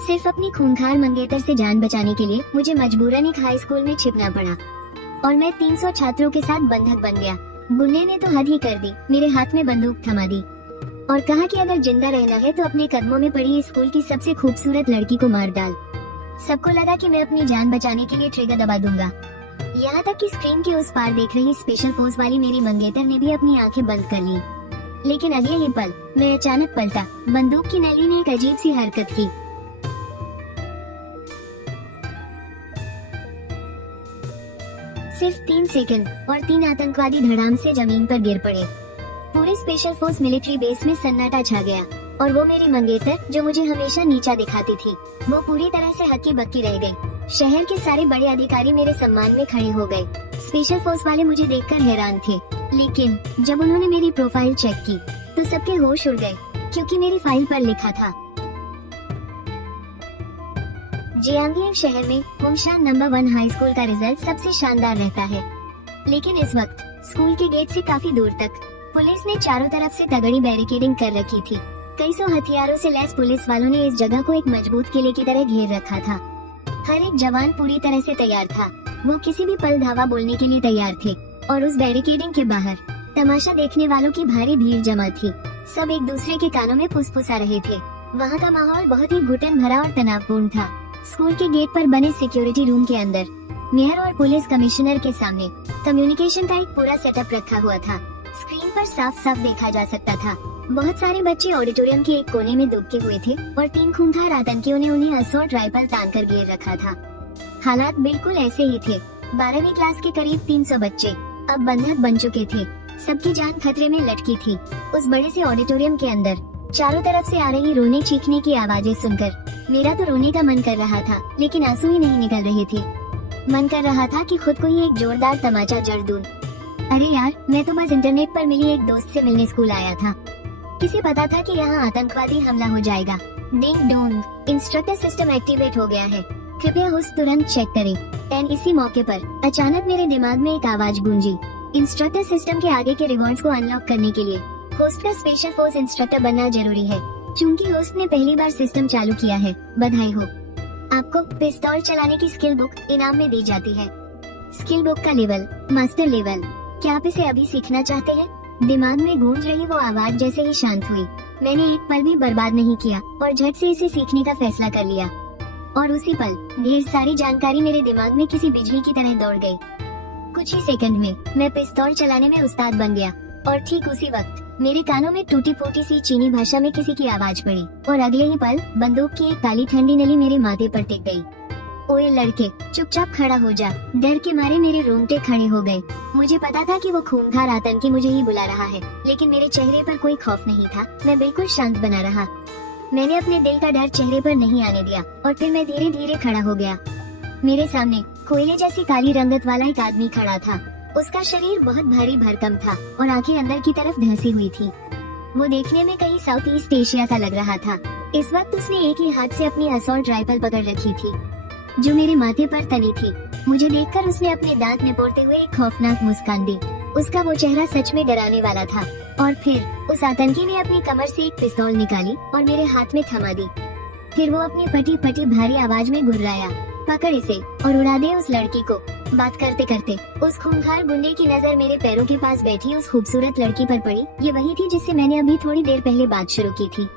सिर्फ अपनी खूंखार मंगेतर से जान बचाने के लिए मुझे मजबूरन एक हाई स्कूल में छिपना पड़ा और मैं 300 छात्रों के साथ बंधक बन गया। गुंडे ने तो हद ही कर दी, मेरे हाथ में बंदूक थमा दी और कहा कि अगर जिंदा रहना है तो अपने कदमों में पड़ी इस स्कूल की सबसे खूबसूरत लड़की को मार डाल। सबको लगा कि मैं अपनी जान बचाने के लिए ट्रिगर दबा दूंगा। यहाँ तक कि स्क्रीन के उस पार देख रही स्पेशल फोर्स वाली मेरी मंगेतर ने भी अपनी आंखें बंद कर ली। लेकिन अगले ही पल मैं अचानक पलटा। बंदूक की नली ने एक अजीब सी हरकत की। सिर्फ 3 सेकंड और 3 आतंकवादी धड़ाम से जमीन पर गिर पड़े। पूरे स्पेशल फोर्स मिलिट्री बेस में सन्नाटा छा गया और वो मेरी मंगेतर जो मुझे हमेशा नीचा दिखाती थी, वो पूरी तरह से हक्की बक्की रह गई। शहर के सारे बड़े अधिकारी मेरे सम्मान में खड़े हो गए। स्पेशल फोर्स वाले मुझे देखकर हैरान थे, लेकिन जब उन्होंने मेरी प्रोफाइल चेक की तो सबके होश उड़ गए, क्योंकि मेरी फाइल पर लिखा था जियांगलियांग शहर में होंगशान नंबर 1 हाई स्कूल का रिजल्ट सबसे शानदार रहता है। लेकिन इस वक्त स्कूल के गेट से काफी दूर तक पुलिस ने चारों तरफ से तगड़ी बैरिकेडिंग कर रखी थी। कई सौ हथियारों से लैस पुलिस वालों ने इस जगह को एक मजबूत किले की तरह घेर रखा था। हर एक जवान पूरी तरह से तैयार था। वो किसी भी पल धावा बोलने के लिए तैयार थे और उस बैरिकेडिंग के बाहर तमाशा देखने वालों की भारी भीड़ जमा थी। सब एक दूसरे के कानों में फुसफुसा रहे थे। वहाँ का माहौल बहुत ही घुटन भरा और तनावपूर्ण था। स्कूल के गेट पर बने सिक्योरिटी रूम के अंदर मेयर और पुलिस कमिश्नर के सामने कम्युनिकेशन का एक पूरा सेटअप रखा हुआ था। स्क्रीन पर साफ साफ देखा जा सकता था। बहुत सारे बच्चे ऑडिटोरियम के एक कोने में दुबके हुए थे और 3 खूंखार आतंकियों ने उन्हें असॉल्ट राइफल तान कर घेर रखा था। हालात बिल्कुल ऐसे ही थे। 12वीं क्लास के करीब 300 बच्चे अब बंधक बन चुके थे। सबकी जान खतरे में लटकी थी। उस बड़े से ऑडिटोरियम के अंदर चारों तरफ से आ रही रोने चीखने की आवाजें सुनकर मेरा तो रोने का मन कर रहा था, लेकिन आंसू ही नहीं निकल रहे थे। मन कर रहा था कि खुद को ही एक जोरदार तमाचा जड़ दूं। अरे यार, मैं तो बस इंटरनेट पर मिली एक दोस्त से मिलने स्कूल आया था। किसे पता था कि यहाँ आतंकवादी हमला हो जाएगा। Ding dong, instructor system activate हो गया है, कृपया होस्ट तुरंत चेक करें। एंड इसी मौके पर अचानक मेरे दिमाग में एक आवाज गूंजी। इंस्ट्रक्टर सिस्टम के आगे के रिवॉर्ड्स को अनलॉक करने के लिए होस्ट का स्पेशल फोर्स इंस्ट्रक्टर बनना जरूरी है। चूंकि होस्ट ने पहली बार सिस्टम चालू किया है, बधाई हो। आपको पिस्तौल चलाने की स्किल बुक इनाम में दी जाती है। स्किल बुक का लेवल मास्टर लेवल। क्या आप इसे अभी सीखना चाहते हैं? दिमाग में गूंज रही वो आवाज जैसे ही शांत हुई, मैंने एक पल भी बर्बाद नहीं किया और झट से इसे सीखने का फैसला कर लिया। और उसी पल ढेर सारी जानकारी मेरे दिमाग में किसी बिजली की तरह दौड़ गई। कुछ ही सेकंड में मैं पिस्तौल चलाने में उस्ताद बन गया और ठीक उसी वक्त मेरे कानों में टूटी फूटी सी चीनी भाषा में किसी की आवाज पड़ी और अगले ही पल बंदूक की एक काली ठंडी नली मेरे माथे पर टिक गई। ओए लड़के, चुपचाप खड़ा हो जा। डर के मारे मेरे रोंगटे खड़े हो गए। मुझे पता था कि वो खूंखार आतंकी मुझे ही बुला रहा है, लेकिन मेरे चेहरे पर कोई खौफ नहीं था। मैं बिल्कुल शांत बना रहा। मैंने अपने दिल का डर चेहरे पर नहीं आने दिया और फिर मैं धीरे धीरे खड़ा हो गया। मेरे सामने कोयले जैसी काली रंगत वाला एक आदमी खड़ा था। उसका शरीर बहुत भारी भरकम था और आंखें अंदर की तरफ धंसी हुई थी। वो देखने में कहीं साउथ ईस्ट एशिया का लग रहा था। इस वक्त उसने एक ही हाथ से अपनी असॉल्ट राइफल पकड़ रखी थी जो मेरे माथे पर तनी थी। मुझे देखकर उसने अपने दांत निपोड़ते हुए एक खौफनाक मुस्कान दी। उसका वो चेहरा सच में डराने वाला था। और फिर उस आतंकी ने अपनी कमर से एक पिस्तौल निकाली और मेरे हाथ में थमा दी। फिर वो अपनी फटी फटी भारी आवाज में गुर्राया, पकड़ इसे और उड़ा दे उस लड़की को। बात करते करते उस खूंखार गुंडे की नजर मेरे पैरों के पास बैठी उस खूबसूरत लड़की पर पड़ी। ये वही थी जिससे मैंने अभी थोड़ी देर पहले बात शुरू की थी।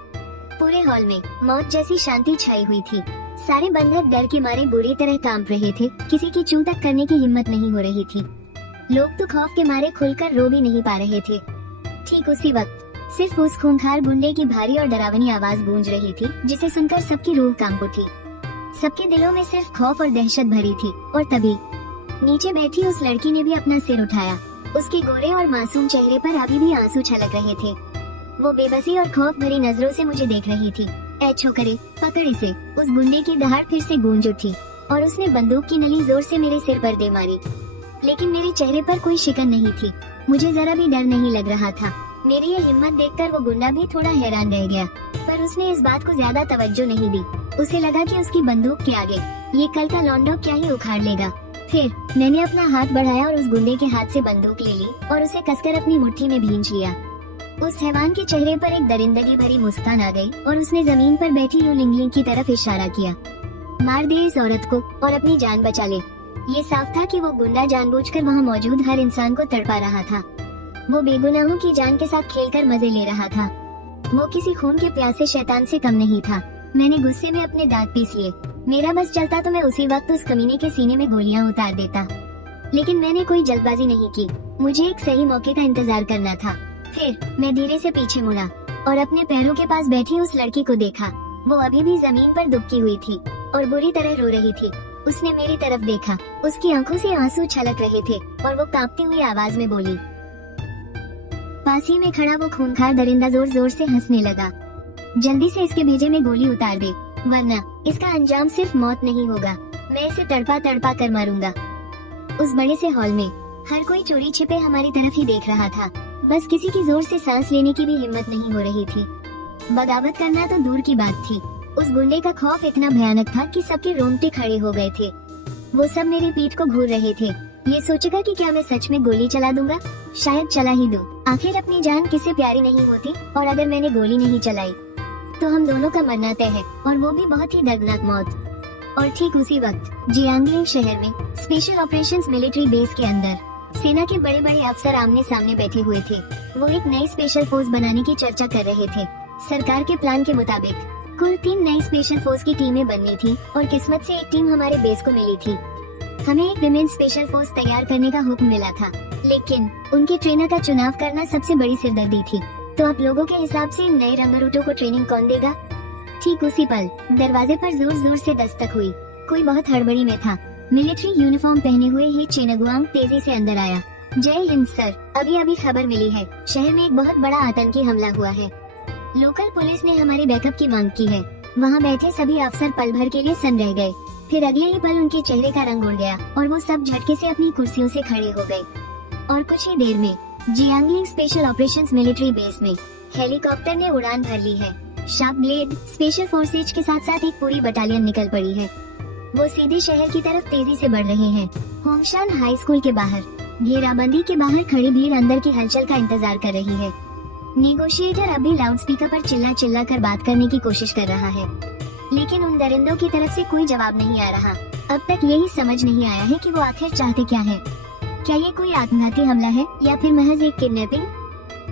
पूरे हॉल में मौत जैसी शांति छाई हुई थी। सारे बंधक डर के मारे बुरी तरह कांप रहे थे। किसी की चूं तक करने की हिम्मत नहीं हो रही थी। लोग तो खौफ के मारे खुलकर रो भी नहीं पा रहे थे। ठीक उसी वक्त सिर्फ उस खूंखार गुंडे की भारी और डरावनी आवाज गूंज रही थी, जिसे सुनकर सबकी रूह कांप उठी। सबके दिलों में सिर्फ खौफ और दहशत भरी थी। और तभी नीचे बैठी उस लड़की ने भी अपना सिर उठाया। उसके गोरे और मासूम चेहरे पर अभी भी आंसू छलक रहे थे। वो बेबसी और खौफ भरी नजरों से मुझे देख रही थी। ऐ छोकरे, पकड़ इसे। उस गुंडे की दहाड़ फिर से गूंज उठी और उसने बंदूक की नली जोर से मेरे सिर पर दे मारी। लेकिन मेरे चेहरे पर कोई शिकन नहीं थी। मुझे जरा भी डर नहीं लग रहा था। मेरी ये हिम्मत देखकर वो गुंडा भी थोड़ा हैरान रह गया, पर उसने इस बात को ज्यादा तवज्जो नहीं दी। उसे लगा कि उसकी बंदूक के आगे ये कल का लौंडा क्या ही उखाड़ लेगा। फिर मैंने अपना हाथ बढ़ाया और उस गुंडे के हाथ से बंदूक ले ली और उसे कसकर अपनी मुट्ठी में भींच लिया। उस हैवान के चेहरे पर एक दरिंदगी भरी मुस्कान आ गई और उसने जमीन पर बैठी लू लिंगलिंग की तरफ इशारा किया। मार दे इस औरत को और अपनी जान बचा ले। ये साफ था कि वो गुंडा जानबूझकर वहाँ मौजूद हर इंसान को तड़पा रहा था। वो बेगुनाहों की जान के साथ खेलकर मजे ले रहा था। वो किसी खून के प्यासे शैतान से कम नहीं था। मैंने गुस्से में अपने दांत पीस लिए। मेरा बस चलता तो मैं उसी वक्त उस कमीने के सीने में गोलियां उतार देता, लेकिन मैंने कोई जल्दबाजी नहीं की। मुझे एक सही मौके का इंतजार करना था। फिर मैं धीरे से पीछे मुड़ा और अपने पैरों के पास बैठी उस लड़की को देखा। वो अभी भी जमीन पर दुबकी हुई थी और बुरी तरह रो रही थी। उसने मेरी तरफ देखा। उसकी आंखों से आंसू छलक रहे थे और वो कांपती हुई आवाज में बोली। पास ही में खड़ा वो खूंखार दरिंदा जोर जोर से हंसने लगा। जल्दी से इसके भेजे में गोली उतार दे, वरना इसका अंजाम सिर्फ मौत नहीं होगा, मैं इसे तड़पा तड़पा कर मारूंगा। उस बड़े से हॉल में हर कोई चोरी छिपे हमारी तरफ ही देख रहा था। बस किसी की जोर से सांस लेने की भी हिम्मत नहीं हो रही थी। बगावत करना तो दूर की बात थी। उस गुंडे का खौफ इतना भयानक था कि सबके रोंगटे खड़े हो गए थे। वो सब मेरी पीठ को घूर रहे थे, ये सोचकर कि क्या मैं सच में गोली चला दूंगा। शायद चला ही दूं। आखिर अपनी जान किसे प्यारी नहीं होती, और अगर मैंने गोली नहीं चलाई तो हम दोनों का मरना तय है, और वो भी बहुत ही दर्दनाक मौत। और ठीक उसी वक्त जियांगलिंग शहर में स्पेशल ऑपरेशंस मिलिट्री बेस के अंदर सेना के बड़े बड़े अफसर आमने सामने बैठे हुए थे। वो एक नई स्पेशल फोर्स बनाने की चर्चा कर रहे थे। सरकार के प्लान के मुताबिक कुल 3 नई स्पेशल फोर्स की टीमें बननी थी और किस्मत से एक टीम हमारे बेस को मिली थी। हमें एक विमेन स्पेशल फोर्स तैयार करने का हुक्म मिला था, लेकिन उनके ट्रेनर का चुनाव करना सबसे बड़ी सिरदर्दी थी। तो आप लोगों के हिसाब से इन नए रंगरूटों को ट्रेनिंग कौन देगा? ठीक उसी पल दरवाजे पर जोर जोर से दस्तक हुई। कोई बहुत हड़बड़ी में था। मिलिट्री यूनिफॉर्म पहने हुए ही चेनगुआंग तेजी से अंदर आया। जय हिंद सर, अभी अभी खबर मिली है, शहर में एक बहुत बड़ा आतंकी हमला हुआ है। लोकल पुलिस ने हमारी बैकअप की मांग की है। वहाँ बैठे सभी अफसर पल भर के लिए सन्न रह गए। फिर अगले ही पल उनके चेहरे का रंग उड़ गया और वो सब झटके से अपनी कुर्सियों से खड़े हो गए। और कुछ ही देर में जियांगलिंग स्पेशल ऑपरेशंस मिलिट्री बेस में हेलीकॉप्टर ने उड़ान भर ली है। शार्प ब्लेड स्पेशल फोर्सेज के साथ साथ एक पूरी बटालियन निकल पड़ी है। वो सीधे शहर की तरफ तेजी से बढ़ रहे हैं। होंगशान हाई स्कूल के बाहर घेराबंदी के बाहर खड़ी भीड़ अंदर की हलचल का इंतजार कर रही है। नेगोशिएटर अभी लाउडस्पीकर पर चिल्ला चिल्ला कर बात करने की कोशिश कर रहा है, लेकिन उन दरिंदों की तरफ से कोई जवाब नहीं आ रहा। अब तक यही समझ नहीं आया है कि वो आखिर चाहते क्या है। क्या ये कोई आत्मघाती हमला है या फिर महज एक किडनैपिंग?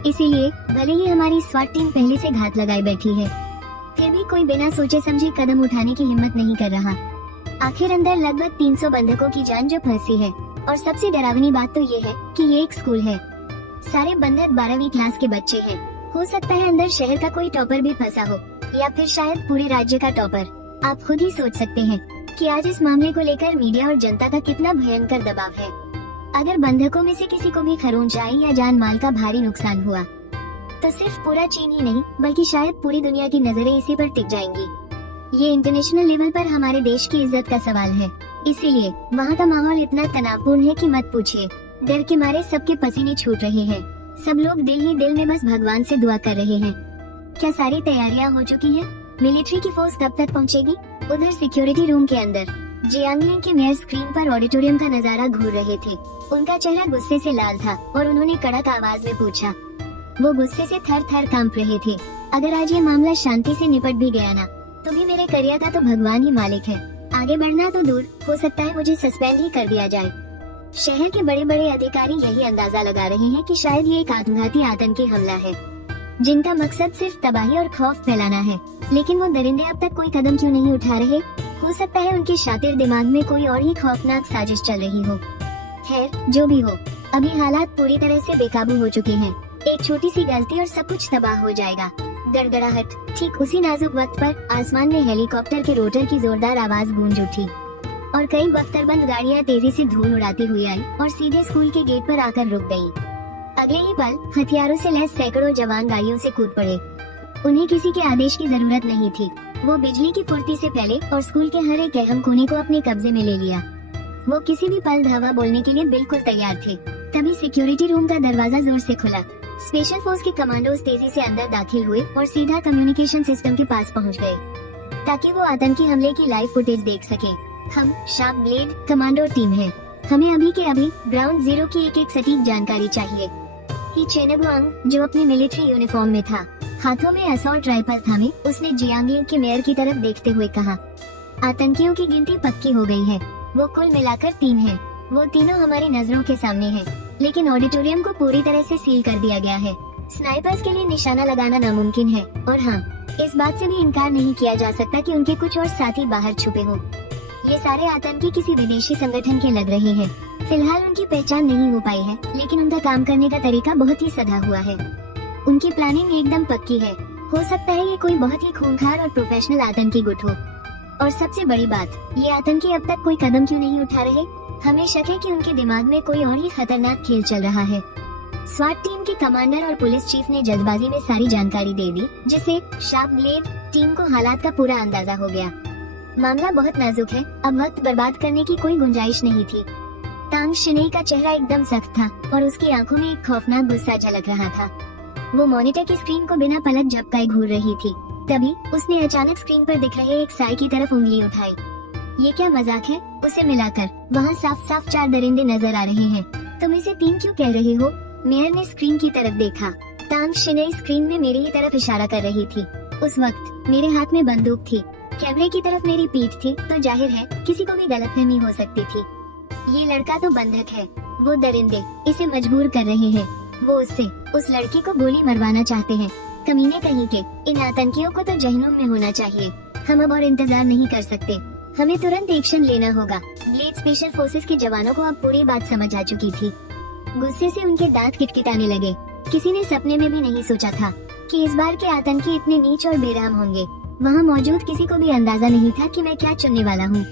इसीलिए भले ही हमारी स्वाट टीम पहले से घात लगाए बैठी है, फिर भी कोई बिना सोचे समझे कदम उठाने की हिम्मत नहीं कर रहा। आखिर अंदर लगभग 300 बंधकों की जान जो फंसी है, और सबसे डरावनी बात तो ये है कि ये एक स्कूल है। सारे बंधक 12वीं क्लास के बच्चे हैं। हो सकता है अंदर शहर का कोई टॉपर भी फंसा हो, या फिर शायद पूरे राज्य का टॉपर। आप खुद ही सोच सकते हैं कि आज इस मामले को लेकर मीडिया और जनता का कितना भयंकर दबाव है। अगर बंधकों में से किसी को भी खरोंच आई या जान माल का भारी नुकसान हुआ, तो सिर्फ पूरा चीन ही नहीं बल्कि शायद पूरी दुनिया की नजरें इसी पर टिक जाएंगी। ये इंटरनेशनल लेवल पर हमारे देश की इज्जत का सवाल है। इसीलिए वहाँ का माहौल इतना तनावपूर्ण है कि मत पूछिए। डर के मारे सबके पसीने छूट रहे हैं। सब लोग दिल ही दिल में बस भगवान से दुआ कर रहे हैं। क्या सारी तैयारियां हो चुकी हैं? मिलिट्री की फोर्स कब तक पहुंचेगी? उधर सिक्योरिटी रूम के अंदर जियांगलिंग के मेयर स्क्रीन पर ऑडिटोरियम का नजारा घूर रहे थे। उनका चेहरा गुस्से से लाल था और उन्होंने कड़क आवाज में पूछा। वो गुस्से से थर थर कांप रहे थे। अगर आज ये मामला शांति से निपट भी गया ना, तो भी मेरे करियर का तो भगवान ही मालिक है। आगे बढ़ना तो दूर, हो सकता है मुझे सस्पेंड ही कर दिया जाए। शहर के बड़े बड़े अधिकारी यही अंदाजा लगा रहे हैं कि शायद ये एक आत्मघाती आतंकी हमला है, जिनका मकसद सिर्फ तबाही और खौफ फैलाना है। लेकिन वो दरिंदे अब तक कोई कदम क्यों नहीं उठा रहे? हो सकता है उनके शातिर दिमाग में कोई और ही खौफनाक साजिश चल रही हो। खैर, जो भी हो, अभी हालात पूरी तरह से बेकाबू हो चुके हैं। एक छोटी सी गलती और सब कुछ तबाह हो जाएगा। गड़गड़ाहट। ठीक उसी नाजुक वक्त पर आसमान में हेलीकॉप्टर के रोटर की जोरदार आवाज गूंज उठी और कई बख्तरबंद गाड़ियां तेजी से धूल उड़ाती हुई आई और सीधे स्कूल के गेट पर आकर रुक गयी। अगले ही पल हथियारों से लैस सैकड़ों जवान गाड़ियों से कूद पड़े। उन्हें किसी के आदेश की जरूरत नहीं थी। वो बिजली की फुर्ती से फैले और स्कूल के हर एक अहम कोने को अपने कब्जे में ले लिया। वो किसी भी पल धावा बोलने के लिए बिल्कुल तैयार थे। तभी सिक्योरिटी रूम का दरवाजा जोर से खुला। स्पेशल फोर्स के कमांडोज तेजी से अंदर दाखिल हुए और सीधा कम्युनिकेशन सिस्टम के पास पहुंच गए, ताकि वो आतंकी हमले की लाइव फुटेज देख सके। हम शार्प ब्लेड कमांडो टीम है। हमें अभी के अभी ग्राउंड जीरो की एक एक सटीक जानकारी चाहिए। ही चेनगुआंग, जो अपनी मिलिट्री यूनिफॉर्म में था, हाथों में असॉल्ट राइफल थामे, उसने जियांगलिंग के मेयर की तरफ देखते हुए कहा, आतंकियों की गिनती पक्की हो गई है। वो कुल मिलाकर 3 हैं। वो तीनों हमारी नजरों के सामने हैं, लेकिन ऑडिटोरियम को पूरी तरह से सील कर दिया गया है। स्नाइपर्स के लिए निशाना लगाना नामुमकिन है, और हाँ, इस बात से भी इनकार नहीं किया जा सकता कि उनके कुछ और साथी बाहर छुपे हों। ये सारे आतंकी किसी विदेशी संगठन के लग रहे हैं। फिलहाल उनकी पहचान नहीं हो पाई है, लेकिन उनका काम करने का तरीका बहुत ही सधा हुआ है। उनकी प्लानिंग एकदम पक्की है। हो सकता है ये कोई बहुत ही खूंखार और प्रोफेशनल आतंकी गुट हो। और सबसे बड़ी बात, ये आतंकी अब तक कोई कदम क्यों नहीं उठा रहे? हमें शक है कि उनके दिमाग में कोई और ही खतरनाक खेल चल रहा है। स्वाट टीम के कमांडर और पुलिस चीफ ने जल्दबाजी में सारी जानकारी दे दी, जिससे शार्प ब्लेड टीम को हालात का पूरा अंदाजा हो गया। मामला बहुत नाजुक है, अब वक्त बर्बाद करने की कोई गुंजाइश नहीं थी। तांग शिनेई का चेहरा एकदम सख्त था और उसकी आंखों में एक खौफनाक गुस्सा झलक रहा था। वो मॉनिटर की स्क्रीन को बिना पलक झपकाए घूर रही थी। तभी उसने अचानक स्क्रीन पर दिख रहे एक साई की तरफ उंगली उठाई। ये क्या मजाक है? उसे मिलाकर वहाँ साफ साफ 4 दरिंदे नजर आ रहे हैं। तुम इसे 3 क्यों कह रहे हो? मेयर ने स्क्रीन की तरफ देखा। तांग शिनेई स्क्रीन में मेरी ही तरफ इशारा कर रही थी। उस वक्त मेरे हाथ में बंदूक थी, कैमरे की तरफ मेरी पीठ थी, तो जाहिर है किसी को भी गलतफहमी हो सकती थी। ये लड़का तो बंधक है, वो दरिंदे इसे मजबूर कर रहे हैं। वो उससे उस लड़की को गोली मरवाना चाहते हैं। कमीने कहीं के, इन आतंकियों को तो जहन्नुम में होना चाहिए। हम अब और इंतजार नहीं कर सकते, हमें तुरंत एक्शन लेना होगा। ब्लेड स्पेशल फोर्सेस के जवानों को अब पूरी बात समझ आ चुकी थी। गुस्से से उनके दांत किटकिटाने लगे। किसी ने सपने में भी नहीं सोचा था कि इस बार के आतंकी इतने नीच और बेरहम होंगे। वहाँ मौजूद किसी को भी अंदाजा नहीं था कि मैं क्या चुनने वाला हूँ।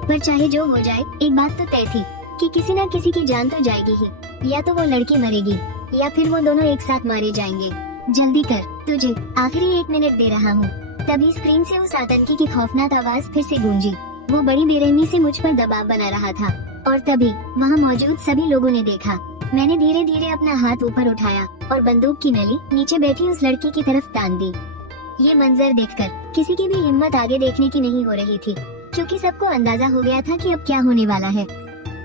पर चाहे जो हो जाए, एक बात तो तय थी कि किसी न किसी की जान तो जाएगी ही। या तो वो लड़की मरेगी, या फिर वो दोनों एक साथ मारे जाएंगे। जल्दी कर, तुझे आखिरी 1 मिनट दे रहा हूँ। तभी स्क्रीन से उस आतंकी की खौफनाक आवाज फिर से गूंजी। वो बड़ी बेरहमी से मुझ पर दबाव बना रहा था। और तभी वहाँ मौजूद सभी लोगों ने देखा। मैंने धीरे धीरे अपना हाथ ऊपर उठाया और बंदूक की नली नीचे बैठी उस लड़की की तरफ तान दी। ये मंजर देखकर किसी की भी हिम्मत आगे देखने की नहीं हो रही थी, क्योंकि सबको अंदाजा हो गया था कि अब क्या होने वाला है।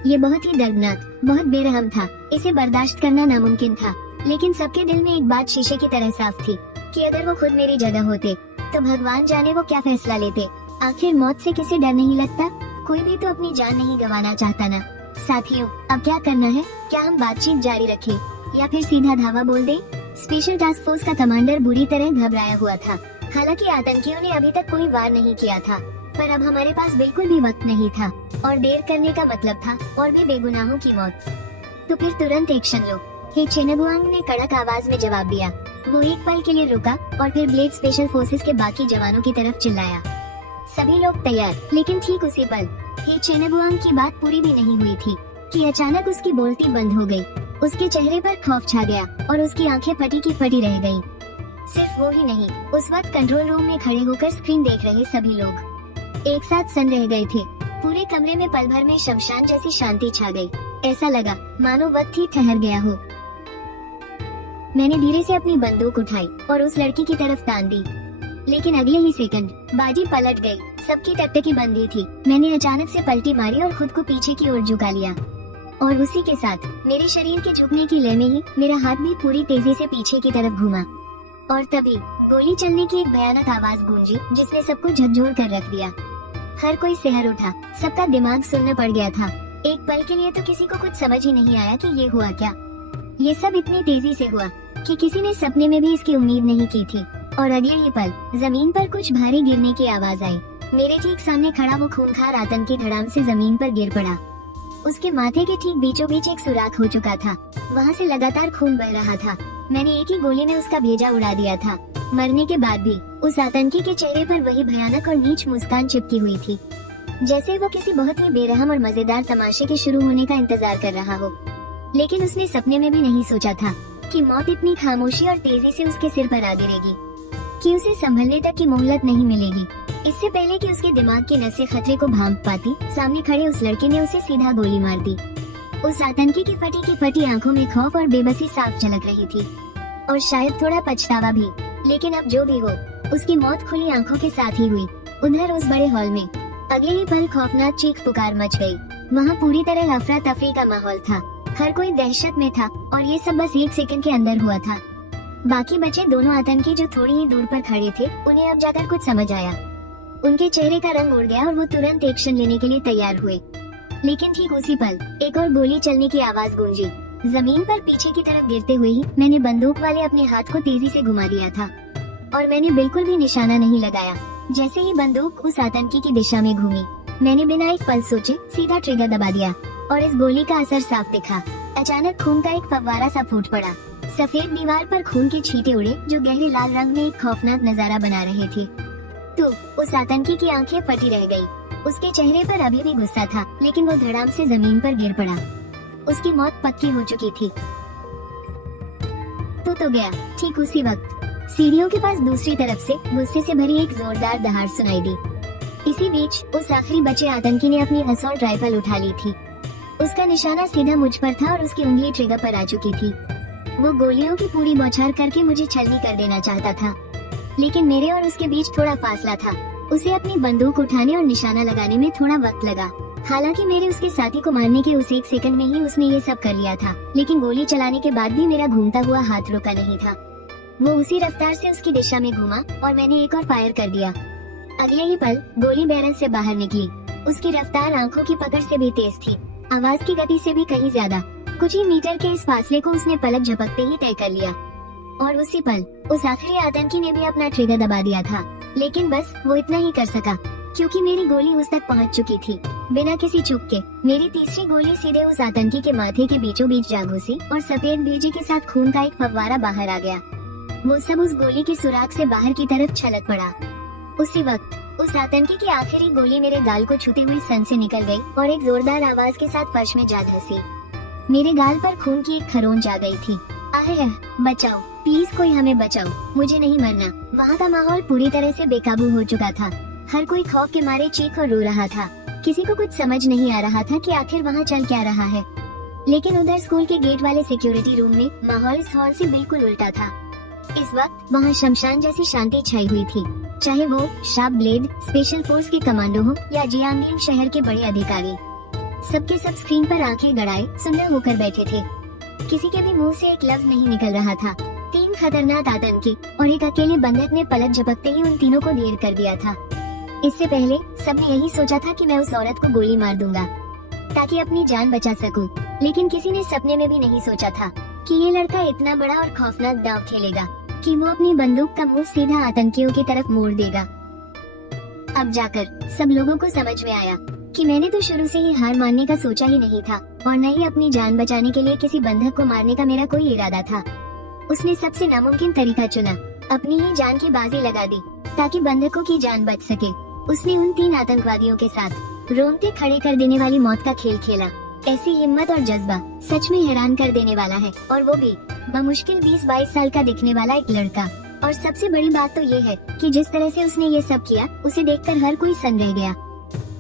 ये बहुत ही दर्दनाक, बहुत बेरहम था। इसे बर्दाश्त करना नामुमकिन था, लेकिन सबके दिल में एक बात शीशे की तरह साफ थी कि अगर वो खुद मेरी जगह होते तो भगवान जाने वो क्या फैसला लेते। आखिर मौत से किसे डर नहीं लगता? कोई भी तो अपनी जान नहीं गंवाना चाहता ना। साथियों, अब क्या करना है? क्या हम बातचीत जारी रखें या फिर सीधा धावा बोल दें? स्पेशल टास्क फोर्स का कमांडर बुरी तरह घबराया हुआ था। हालांकि आतंकियों ने अभी तक कोई वार नहीं किया था, पर अब हमारे पास बिल्कुल भी वक्त नहीं था और देर करने का मतलब था और भी बेगुनाहों की मौत। तो फिर तुरंत एक्शन लो, ही चेनगुआंग ने कड़क आवाज में जवाब दिया। वो एक पल के लिए रुका और फिर ब्लेड स्पेशल फोर्सेस के बाकी जवानों की तरफ चिल्लाया, सभी लोग तैयार। लेकिन ठीक उसी पल ही चेनगुआंग की बात पूरी भी नहीं हुई थी कि अचानक उसकी बोलती बंद हो गई। उसके चेहरे पर खौफ छा गया और उसकी आंखें फटी की फटी रह गईं। सिर्फ वो ही नहीं, उस वक्त कंट्रोल रूम में खड़े होकर स्क्रीन देख रहे सभी लोग एक साथ सन रह गए थे। पूरे कमरे में पल भर में शमशान जैसी शांति छा गई। ऐसा लगा मानो वक्त ही ठहर गया हो। मैंने धीरे से अपनी बंदूक उठाई और उस लड़की की तरफ तान दी, लेकिन अगले ही सेकंड बाजी पलट गई। सबकी टकटकी बंदी थी। मैंने अचानक से पलटी मारी और खुद को पीछे की ओर झुका लिया, और उसी के साथ मेरे शरीर के झुकने की लय में ही मेरा हाथ भी पूरी तेजी से पीछे की तरफ घूमा। और तभी गोली चलने की एक भयानक आवाज गूंजी, जिसने सबको झकझोर कर रख दिया। हर कोई सिहर उठा, सबका दिमाग सुन्न पड़ गया था। एक पल के लिए तो किसी को कुछ समझ ही नहीं आया कि ये हुआ क्या। ये सब इतनी तेजी से हुआ कि किसी ने सपने में भी इसकी उम्मीद नहीं की थी। और अगले ही पल जमीन पर कुछ भारी गिरने की आवाज आई। मेरे ठीक सामने खड़ा वो खूंखार आतंकी धड़ाम से जमीन पर गिर पड़ा। उसके माथे के ठीक बीचों बीच एक सुराख हो चुका था। वहाँ से लगातार खून बह रहा था। मैंने एक ही गोली में उसका भेजा उड़ा दिया था। मरने के बाद भी उस आतंकी के चेहरे पर वही भयानक और नीच मुस्कान चिपकी हुई थी, जैसे वो किसी बहुत ही बेरहम और मजेदार तमाशे के शुरू होने का इंतजार कर रहा हो। लेकिन उसने सपने में भी नहीं सोचा था कि मौत इतनी खामोशी और तेजी से उसके सिर पर आ गिरेगी, कि उसे संभलने तक की मोहलत नहीं मिलेगी। इससे पहले कि उसके दिमाग की नसें खतरे को भांप पाती, सामने खड़े उस लड़के ने उसे सीधा गोली मार दी। उस आतंकी की फटी आंखों में खौफ और बेबसी साफ झलक रही थी, और शायद थोड़ा पछतावा भी। लेकिन अब जो भी हो, उसकी मौत खुली आंखों के साथ ही हुई। उधर उस बड़े हॉल में अगले ही पल खौफनाक चीख पुकार मच गई। वहाँ पूरी तरह अफरा तफरी का माहौल था। हर कोई दहशत में था और ये सब बस 1 सेकंड के अंदर हुआ था। बाकी बचे दोनों आतंकी जो थोड़ी ही दूर पर खड़े थे, उन्हें अब जाकर कुछ समझ आया। उनके चेहरे का रंग उड़ गया और वो तुरंत एक्शन लेने के लिए तैयार हुए। लेकिन ठीक उसी पल एक और गोली चलने की आवाज गूंजी। जमीन पर पीछे की तरफ गिरते हुए ही मैंने बंदूक वाले अपने हाथ को तेजी से घुमा दिया था और मैंने बिल्कुल भी निशाना नहीं लगाया। जैसे ही बंदूक उस आतंकी की दिशा में घूमी, मैंने बिना एक पल सोचे सीधा ट्रिगर दबा दिया और इस गोली का असर साफ दिखा। अचानक खून का एक फव्वारा सा फूट पड़ा। सफेद दीवार पर खून के छींटे उड़े जो गहरे लाल रंग में एक खौफनाक नजारा बना रहे थे। तो उस आतंकी की आंखें फटी रह गई। उसके चेहरे पर अभी भी गुस्सा था, लेकिन वो धड़ाम से जमीन पर गिर पड़ा। उसकी मौत पक्की हो चुकी थी। तो गया। ठीक उसी वक्त सीढ़ियों के पास दूसरी तरफ से गुस्से से भरी एक जोरदार दहाड़ सुनाई दी। इसी बीच उस आखिरी बचे आतंकी ने अपनी असॉल्ट राइफल उठा ली थी। उसका निशाना सीधा मुझ पर था और उसकी उंगली ट्रिगर पर आ चुकी थी। वो गोलियों की पूरी बौछार करके मुझे छलनी कर देना चाहता था, लेकिन मेरे और उसके बीच थोड़ा फासला था। उसे अपनी बंदूक उठाने और निशाना लगाने में थोड़ा वक्त लगा। हालांकि मेरे उसके साथी को मारने के उस 1 सेकंड में ही उसने ये सब कर लिया था, लेकिन गोली चलाने के बाद भी मेरा घूमता हुआ हाथ रुका नहीं था। वो उसी रफ्तार से उसकी दिशा में घूमा और मैंने एक और फायर कर दिया। अगले ही पल गोली बैरल से बाहर निकली। उसकी रफ्तार आंखों की पकड़ से भी तेज थी, आवाज की गति से भी कहीं ज्यादा। कुछ ही मीटर के इस फासले को उसने पलक झपकते ही तय कर लिया और उसी पल उस आखिरी आतंकी ने भी अपना ट्रिगर दबा दिया था। लेकिन बस वो इतना ही कर सका, क्योंकि मेरी गोली उस तक पहुंच चुकी थी। बिना किसी चूक के मेरी तीसरी गोली सीधे उस आतंकी के माथे के बीचों बीच जा घुसी और सफेद भेजे के साथ खून का एक फव्वारा बाहर आ गया। वो सब उस गोली की सुराख से बाहर की तरफ छलक पड़ा। उसी वक्त उस आतंकी की आखिरी गोली मेरे गाल को छूते हुए सन से निकल गई और एक जोरदार आवाज के साथ फर्श में जा धंसी। मेरे गाल पर खून की एक खरोंच आ गई थी। आहे, बचाओ प्लीज, कोई हमें बचाओ, मुझे नहीं मरना। वहाँ का माहौल पूरी तरह से बेकाबू हो चुका था। हर कोई खौफ के मारे चीख और रो रहा था। किसी को कुछ समझ नहीं आ रहा था कि आखिर वहाँ चल क्या रहा है। लेकिन उधर स्कूल के गेट वाले सिक्योरिटी रूम में माहौल इस हॉल से बिल्कुल उल्टा था। इस वक्त वहाँ शमशान जैसी शांति छाई हुई थी, चाहे वो शार्प ब्लेड स्पेशल फोर्स के कमांडो हो या जियांगलिंग शहर के बड़े अधिकारी। सबके सब स्क्रीन पर आंखें गड़ाए सुंदर होकर बैठे थे। किसी के भी मुंह से एक लफ्ज नहीं निकल रहा था। 3 खतरनाक आतंकी और एक अकेले बंदक ने पलक झपकते ही उन तीनों को ढेर कर दिया था। इससे पहले सबने यही सोचा था कि मैं उस औरत को गोली मार दूंगा ताकि अपनी जान बचा सकूं। लेकिन किसी ने सपने में भी नहीं सोचा था कि ये लड़का इतना बड़ा और खौफनाक दांव खेलेगा कि वो अपनी बंदूक का मुंह सीधा आतंकियों की तरफ मोड़ देगा। अब जाकर सब लोगों को समझ में आया कि मैंने तो शुरू से ही हार मानने का सोचा ही नहीं था और न ही अपनी जान बचाने के लिए किसी बंधक को मारने का मेरा कोई इरादा था। उसने सबसे नामुमकिन तरीका चुना, अपनी ही जान की बाजी लगा दी ताकि बंधकों की जान बच सके। उसने उन 3 आतंकवादियों के साथ रोंगटे खड़े कर देने वाली मौत का खेल खेला। ऐसी हिम्मत और जज्बा सच में हैरान कर देने वाला है, और वो भी बमुश्किल 20-22 साल का दिखने वाला एक लड़का। और सबसे बड़ी बात तो ये है कि जिस तरह से उसने ये सब किया, उसे देखकर हर कोई सन रह गया।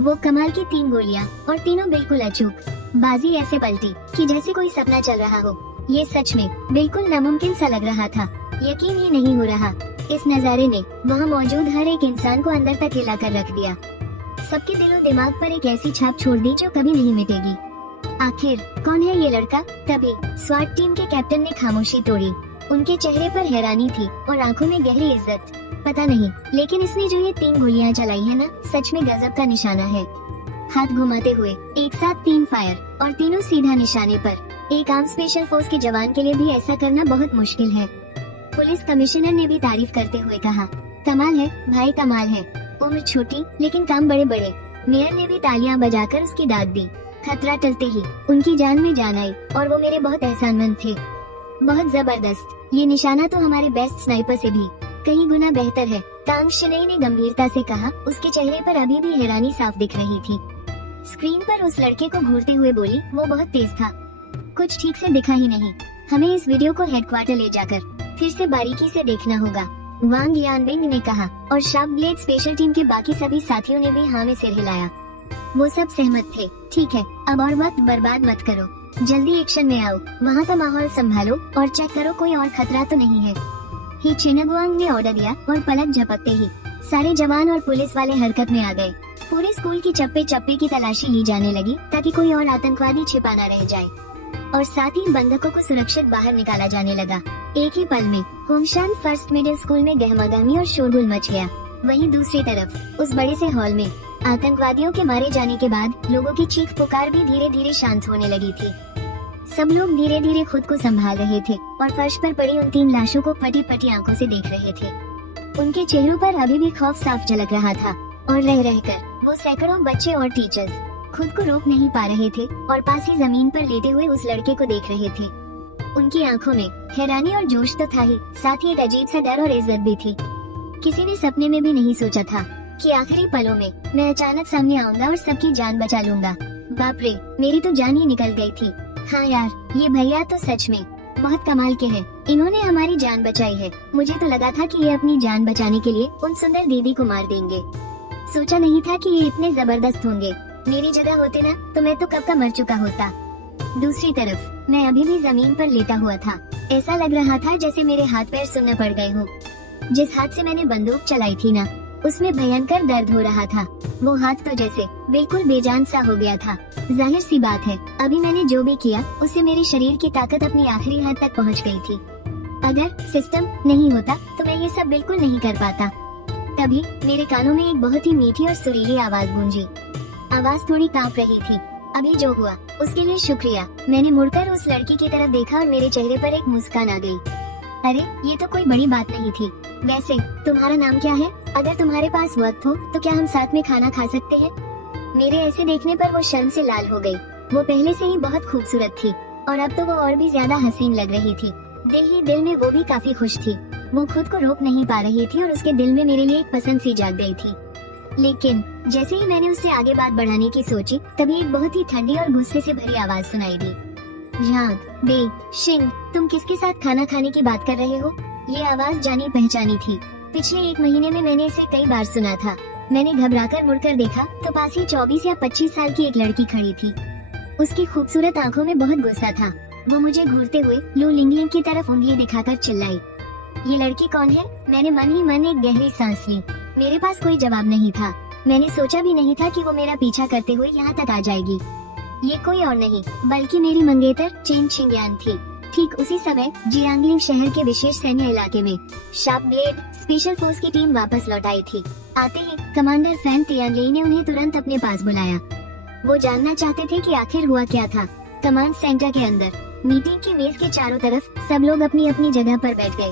वो कमाल की 3 गोलियां और तीनों बिल्कुल अचूक। बाजी ऐसे पलटी कि जैसे कोई सपना चल रहा हो। ये सच में बिल्कुल नामुमकिन सा लग रहा था। यकीन ही नहीं हो रहा। इस नजारे ने वहाँ मौजूद हर एक इंसान को अंदर तक हिलाकर रख दिया। सबके दिलो दिमाग पर एक ऐसी छाप छोड़ दी जो कभी नहीं मिटेगी। आखिर कौन है ये लड़का? तभी स्वाट टीम के कैप्टन ने खामोशी तोड़ी। उनके चेहरे पर हैरानी थी और आंखों में गहरी इज्जत। पता नहीं, लेकिन इसने जो ये 3 गोलियां चलाई है ना, सच में गजब का निशाना है। हाथ घुमाते हुए एक साथ 3 फायर और तीनों सीधा निशाने पर। एक आर्म स्पेशल फोर्स के जवान के लिए भी ऐसा करना बहुत मुश्किल है। पुलिस कमिश्नर ने भी तारीफ करते हुए कहा, कमाल है भाई, कमाल है। उम्र छोटी लेकिन काम बड़े बड़े। मेयर ने भी तालियां बजाकर उसकी दाद दी। खतरा टलते ही उनकी जान में जान आई और वो मेरे बहुत एहसानमंद थे। बहुत जबरदस्त। ये निशाना तो हमारे बेस्ट स्नाइपर से भी कई गुना बेहतर है, तांग शिनेई ने गंभीरता से कहा। उसके चेहरे पर अभी भी हैरानी साफ दिख रही थी। स्क्रीन पर उस लड़के को घूरते हुए बोली, वो बहुत तेज था, कुछ ठीक से दिखा ही नहीं। हमें इस वीडियो को हेडक्वार्टर ले जाकर फिर से बारीकी से देखना होगा, वांग यानबिंग ने कहा। और शार्प ब्लेड स्पेशल टीम के बाकी सभी साथियों ने भी हाँ में सिर हिलाया। वो सब सहमत थे। ठीक है, अब और वक्त बर्बाद मत करो, जल्दी एक्शन में आओ। वहाँ का माहौल संभालो और चेक करो कोई और खतरा तो नहीं है। ही चिनगुआंग ने ऑर्डर दिया और पलक झपकते ही सारे जवान और पुलिस वाले हरकत में आ गए। पूरे स्कूल की चप्पे चप्पे की तलाशी ली जाने लगी ताकि कोई और आतंकवादी छिपा न रह जाए। और साथ ही बंधकों को सुरक्षित बाहर निकाला जाने लगा। एक ही पल में होमशान फर्स्ट मिडिल स्कूल में गहमागहमी और शोरगुल मच गया। वहीं दूसरी तरफ उस बड़े से हॉल में आतंकवादियों के मारे जाने के बाद लोगों की चीख पुकार भी धीरे धीरे शांत होने लगी थी। सब लोग धीरे धीरे खुद को संभाल रहे थे और फर्श पर पड़ी उन 3 लाशों को फटी फटी आंखों से देख रहे थे। उनके चेहरों पर अभी भी खौफ साफ झलक रहा था और रह रहकर वो सैकड़ों बच्चे और टीचर्स खुद को रोक नहीं पा रहे थे और पास ही जमीन पर लेटे हुए उस लड़के को देख रहे थे। उनकी आंखों में हैरानी और जोश तो था ही, साथ ही एक अजीब सा डर और इज्जत भी थी। किसी ने सपने में भी नहीं सोचा था कि आखिरी पलों में मैं अचानक सामने आऊंगा और सबकी जान बचा लूंगा। बाप रे, मेरी तो जान ही निकल गई थी। हाँ यार, ये भैया तो सच में बहुत कमाल के हैं। इन्होंने हमारी जान बचाई है। मुझे तो लगा था कि ये अपनी जान बचाने के लिए उन सुंदर दीदी को मार देंगे। सोचा नहीं था कि ये इतने जबरदस्त होंगे। मेरी जगह होते ना तो मैं तो कब का मर चुका होता। दूसरी तरफ मैं अभी भी जमीन पर लेटा हुआ था। ऐसा लग रहा था जैसे मेरे हाथ पैर सुन्न पड़ गए हो। जिस हाथ से मैंने बंदूक चलाई थी ना, उसमें भयंकर दर्द हो रहा था। वो हाथ तो जैसे बिल्कुल बेजान सा हो गया था। जाहिर सी बात है, अभी मैंने जो भी किया उससे मेरे शरीर की ताकत अपनी आखिरी हद तक पहुंच गई थी। अगर सिस्टम नहीं होता तो मैं ये सब बिल्कुल नहीं कर पाता। तभी मेरे कानों में एक बहुत ही मीठी और सुरीली आवाज गूंजी। आवाज थोड़ी कांप रही थी। अभी जो हुआ उसके लिए शुक्रिया। मैंने मुड़कर उस लड़की की तरफ देखा और मेरे चेहरे पर एक मुस्कान आ गई। अरे, ये तो कोई बड़ी बात नहीं थी। वैसे तुम्हारा नाम क्या है? अगर तुम्हारे पास वक्त हो तो क्या हम साथ में खाना खा सकते हैं? मेरे ऐसे देखने पर वो शर्म से लाल हो गई। वो पहले से ही बहुत खूबसूरत थी और अब तो वो और भी ज्यादा हसीन लग रही थी। दिल ही दिल में वो भी काफी खुश थी। वो खुद को रोक नहीं पा रही थी और उसके दिल में मेरे लिए एक पसंद सी जाग गई थी। लेकिन जैसे ही मैंने उससे आगे बात बढ़ाने की सोची, तभी एक बहुत ही ठंडी और गुस्से से भरी आवाज सुनाई दी। झांग बे शिंग, तुम किसके साथ खाना खाने की बात कर रहे हो? ये आवाज जानी पहचानी थी। पिछले 1 महीने में मैंने इसे कई बार सुना था। मैंने घबराकर मुड़कर देखा तो पास ही 24 या 25 साल की एक लड़की खड़ी थी। उसकी खूबसूरत आंखों में बहुत गुस्सा था। वो मुझे घूरते हुए लू लिंगलिंग की तरफ उंगली दिखाकर चिल्लाई। ये लड़की कौन है? मैंने मन ही मन एक गहरी सांस ली। मेरे पास कोई जवाब नहीं था। मैंने सोचा भी नहीं था कि वो मेरा पीछा करते हुए यहाँ तक आ जाएगी। ये कोई और नहीं बल्कि मेरी मंगेतर चेन शिंगयान थी। ठीक उसी समय जियांगलिंग शहर के विशेष सैन्य इलाके में शार्प ब्लेड स्पेशल फोर्स की टीम वापस लौट आई थी। आते ही कमांडर फैन तियानलेई ने उन्हें तुरंत अपने पास बुलाया। वो जानना चाहते थे कि आखिर हुआ क्या था। कमांड सेंटर के अंदर मीटिंग की मेज के चारों तरफ सब लोग अपनी अपनी जगह पर बैठ गए।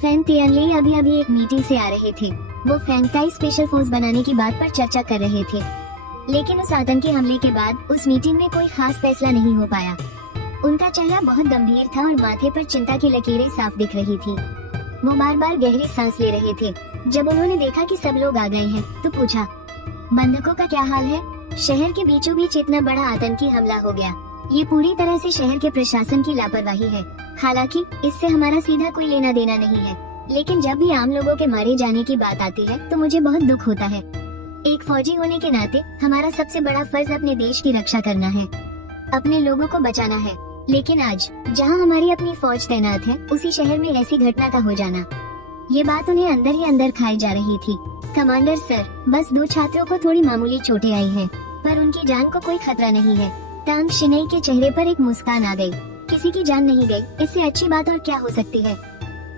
फैन तियानलेई अभी एक मीटिंग से आ रहे थे। वो फैंगताई स्पेशल फोर्स बनाने की बात पर चर्चा कर रहे थे। लेकिन उस आतंकी हमले के बाद उस मीटिंग में कोई खास फैसला नहीं हो पाया। उनका चेहरा बहुत गंभीर था और माथे पर चिंता की लकीरें साफ दिख रही थी। वो बार बार गहरी सांस ले रहे थे। जब उन्होंने देखा कि सब लोग आ गए हैं तो पूछा, बंधकों का क्या हाल है? शहर के बीचों बीच इतना बड़ा आतंकी हमला हो गया। ये पूरी तरह से शहर के प्रशासन की लापरवाही है। हालांकि इससे हमारा सीधा कोई लेना देना नहीं है, लेकिन जब भी आम लोगों के मारे जाने की बात आती है तो मुझे बहुत दुख होता है। एक फौजी होने के नाते हमारा सबसे बड़ा फर्ज अपने देश की रक्षा करना है, अपने लोगों को बचाना है। लेकिन आज जहां हमारी अपनी फौज तैनात है, उसी शहर में ऐसी घटना का हो जाना, ये बात उन्हें अंदर ही अंदर खाई जा रही थी। कमांडर सर, बस 2 छात्रों को थोड़ी मामूली चोटें आई हैं, पर उनकी जान को कोई खतरा नहीं है। टांग शिनई के चेहरे पर एक मुस्कान आ गई। किसी की जान नहीं गई, इससे अच्छी बात और क्या हो सकती है?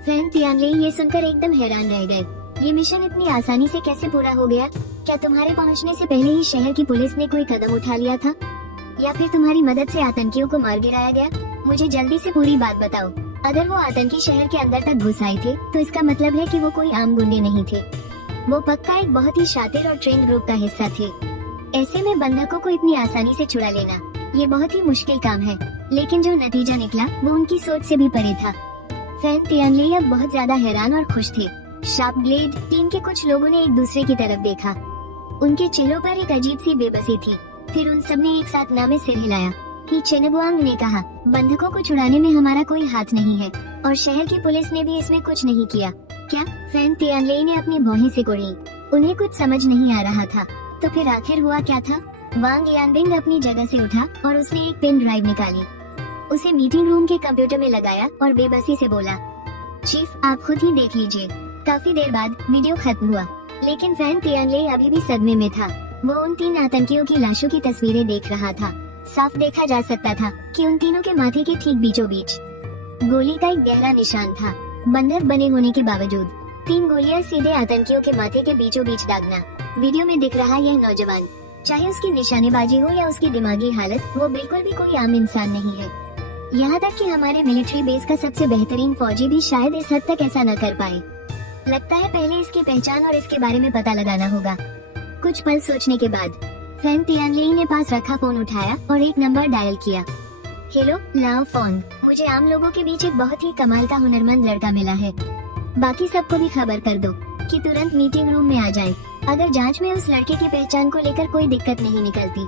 फैन तियानलेई ये सुनकर एकदम हैरान रह गए। ये मिशन इतनी आसानी से कैसे पूरा हो गया? क्या तुम्हारे पहुंचने से पहले ही शहर की पुलिस ने कोई कदम उठा लिया था, या फिर तुम्हारी मदद से आतंकियों को मार गिराया गया? मुझे जल्दी से पूरी बात बताओ। अगर वो आतंकी शहर के अंदर तक घुस आए थे तो इसका मतलब है कि वो कोई आम गुंडे नहीं थे। वो पक्का एक बहुत ही शातिर और ट्रेंड ग्रुप का हिस्सा थे। ऐसे में बंधकों को इतनी आसानी से छुड़ा लेना ये बहुत ही मुश्किल काम है। लेकिन जो नतीजा निकला वो उनकी सोच से भी परे था। फैन तियानलेई अब बहुत ज्यादा हैरान और खुश थे। शार्प ब्लेड टीम के कुछ लोगों ने एक दूसरे की तरफ देखा। उनके चेहरों पर एक अजीब सी बेबसी थी। फिर उन सब ने एक साथ नामे सिर हिलाया। ही चेनगुआंग ने कहा, बंधकों को छुड़ाने में हमारा कोई हाथ नहीं है और शहर की पुलिस ने भी इसमें कुछ नहीं किया। क्या? फैन तियानलेई ने अपनी भौहें सिकोड़ी। उन्हें कुछ समझ नहीं आ रहा था। तो फिर आखिर हुआ क्या था? वांग यानबिंग अपनी जगह से उठा और उसने एक पेन ड्राइव निकाली, उसे मीटिंग रूम के कंप्यूटर में लगाया और बेबसी से बोला, चीफ आप खुद ही देख लीजिए। काफी देर बाद वीडियो खत्म हुआ, लेकिन फैन तियानलेई अभी भी सदमे में था। वो उन 3 आतंकियों की लाशों की तस्वीरें देख रहा था। साफ देखा जा सकता था कि उन तीनों के माथे के ठीक बीचों बीच गोली का एक गहरा निशान था। बंधक बने होने के बावजूद 3 गोलियां सीधे आतंकियों के माथे के बीचों बीच दागना। वीडियो में दिख रहा यह नौजवान, चाहे उसकी निशानेबाजी हो या उसकी दिमागी हालत, वो बिल्कुल भी कोई आम इंसान नहीं है। यहाँ तक कि हमारे मिलिट्री बेस का सबसे बेहतरीन फौजी भी शायद इस हद तक ऐसा न कर पाए। लगता है पहले इसकी पहचान और इसके बारे में पता लगाना होगा। कुछ पल सोचने के बाद फैन तियानली ने पास रखा फोन उठाया और एक नंबर डायल किया। हेलो लाओ फोंग, मुझे आम लोगों के बीच एक बहुत ही कमाल का हुनरमंद लड़का मिला है। बाकी सबको भी खबर कर दो कि तुरंत मीटिंग रूम में आ जाए। अगर जांच में उस लड़के की पहचान को लेकर कोई दिक्कत नहीं निकलती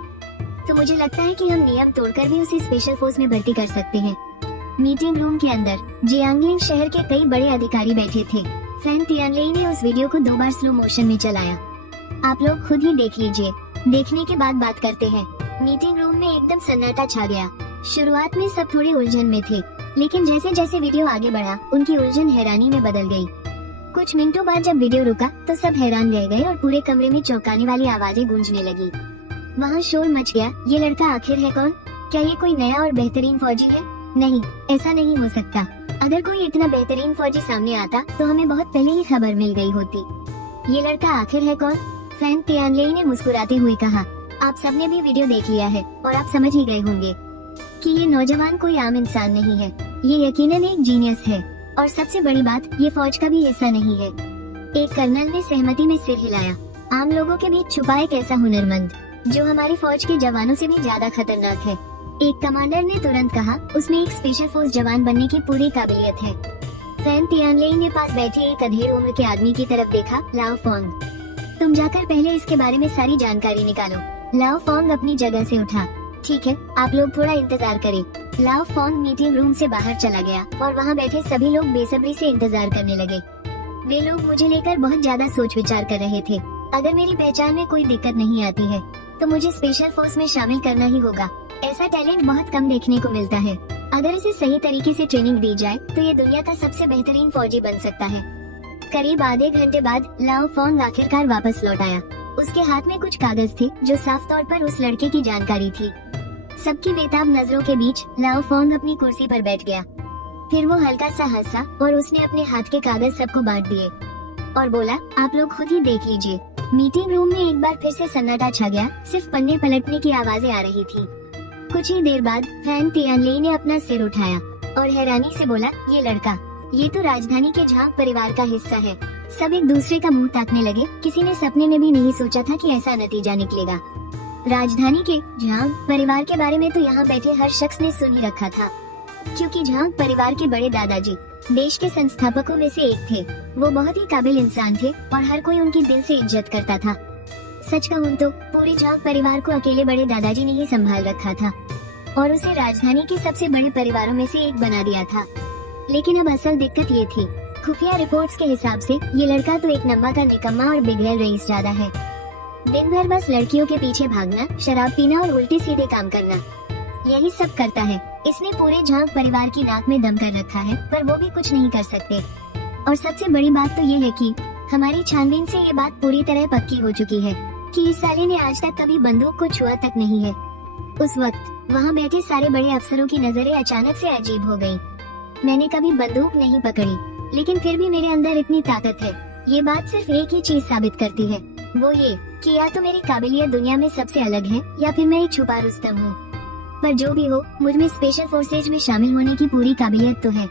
तो मुझे लगता है कि हम नियम तोड़कर भी उसे स्पेशल फोर्स में भर्ती कर सकते हैं। मीटिंग रूम के अंदर जियांगलिंग शहर के कई बड़े अधिकारी बैठे थे। फैन तियानली ने उस वीडियो को 2 बार स्लो मोशन में चलाया। आप लोग खुद ही देख लीजिए, देखने के बाद बात करते हैं। मीटिंग रूम में एकदम सन्नाटा छा गया। शुरुआत में सब थोड़ी उलझन में थे, लेकिन जैसे जैसे वीडियो आगे बढ़ा उनकी उलझन हैरानी में बदल गई। कुछ मिनटों बाद जब वीडियो रुका तो सब हैरान रह गए और पूरे कमरे में चौंकाने वाली आवाजें गूंजने लगी। वहाँ शोर मच गया। ये लड़का आखिर है कौन? क्या ये कोई नया और बेहतरीन फौजी है? नहीं, ऐसा नहीं हो सकता। अगर कोई इतना बेहतरीन फौजी सामने आता तो हमें बहुत पहले ही खबर मिल गई होती। ये लड़का आखिर है कौन? फैन तियानली ने मुस्कुराते हुए कहा। आप सबने भी वीडियो देख लिया है और आप समझ ही गए होंगे कि ये नौजवान कोई आम इंसान नहीं है। ये यकीनन एक जीनियस है और सबसे बड़ी बात, ये फौज का भी हिस्सा नहीं है। एक कर्नल ने सहमति में सिर हिलाया। आम लोगों के बीच छुपा एक ऐसा हुनरमंद जो हमारी फौज के जवानों से भी ज्यादा खतरनाक है। एक कमांडर ने तुरंत कहा। उसमें एक स्पेशल फोर्स जवान बनने की पूरी काबिलियत है। फैन तियानली ने पास बैठे एक अधेड़ उम्र के आदमी की तरफ देखा। लाओ फोंग, तुम जाकर पहले इसके बारे में सारी जानकारी निकालो। लाओ फोंग अपनी जगह से उठा। ठीक है, आप लोग थोड़ा इंतजार करें। लाओ फोंग मीटिंग रूम से बाहर चला गया और वहाँ बैठे सभी लोग बेसब्री से इंतजार करने लगे। वे लोग मुझे लेकर बहुत ज्यादा सोच विचार कर रहे थे। अगर मेरी पहचान में कोई दिक्कत नहीं आती है तो मुझे स्पेशल फोर्स में शामिल करना ही होगा। ऐसा टैलेंट बहुत कम देखने को मिलता है। अगर इसे सही तरीके से ट्रेनिंग दी जाए तो ये दुनिया का सबसे बेहतरीन फौजी बन सकता है। करीब आधे घंटे बाद लाओ फोंग आखिरकार वापस लौट आया। उसके हाथ में कुछ कागज थे जो साफ तौर पर उस लड़के की जानकारी थी। सबकी बेताब नजरों के बीच लाओ फोंग अपनी कुर्सी पर बैठ गया। फिर वो हल्का सा हंसा और उसने अपने हाथ के कागज सबको बांट दिए और बोला, आप लोग खुद ही देख लीजिए। मीटिंग रूम में एक बार फिर से सन्नाटा छा गया। सिर्फ पन्ने पलटने की आवाजें आ रही थी। कुछ ही देर बाद फैन तियानली ने अपना सिर उठाया और हैरानी से बोला, ये लड़का, ये तो राजधानी के झांग परिवार का हिस्सा है। सब एक दूसरे का मुंह ताकने लगे। किसी ने सपने में भी नहीं सोचा था कि ऐसा नतीजा निकलेगा। राजधानी के झांग परिवार के बारे में तो यहाँ बैठे हर शख्स ने सुन ही रखा था, क्योंकि झांग परिवार के बड़े दादाजी देश के संस्थापकों में से एक थे। वो बहुत ही काबिल इंसान थे और हर कोई उनकी दिल से इज्जत करता था। सच कहूँ तो पूरे झांग परिवार को अकेले बड़े दादाजी ने ही संभाल रखा था और उसे राजधानी के सबसे बड़े परिवारों में से एक बना दिया था। लेकिन अब असल दिक्कत ये थी, खुफिया रिपोर्ट्स के हिसाब से ये लड़का तो एक नंबर का निकम्मा और बिगड़ैल रईस ज्यादा है। दिन भर बस लड़कियों के पीछे भागना, शराब पीना और उल्टे सीधे काम करना, यही सब करता है। इसने पूरे झांग परिवार की नाक में दम कर रखा है, पर वो भी कुछ नहीं कर सकते। और सबसे बड़ी बात तो ये है कि हमारी छानबीन से ये बात पूरी तरह पक्की हो चुकी है कि इस साले ने आज तक कभी बंदूक को छुआ तक नहीं है। उस वक्त वहाँ बैठे सारे बड़े अफसरों की नजरें अचानक से अजीब हो गयी। मैंने कभी बंदूक नहीं पकड़ी, लेकिन फिर भी मेरे अंदर इतनी ताकत है। ये बात सिर्फ एक ही चीज साबित करती है, वो ये कि या तो मेरी काबिलियत दुनिया में सबसे अलग है या फिर मैं एक छुपा रुस्तम हूँ। पर जो भी हो, मुझ में स्पेशल फोर्सेज में शामिल होने की पूरी काबिलियत तो है।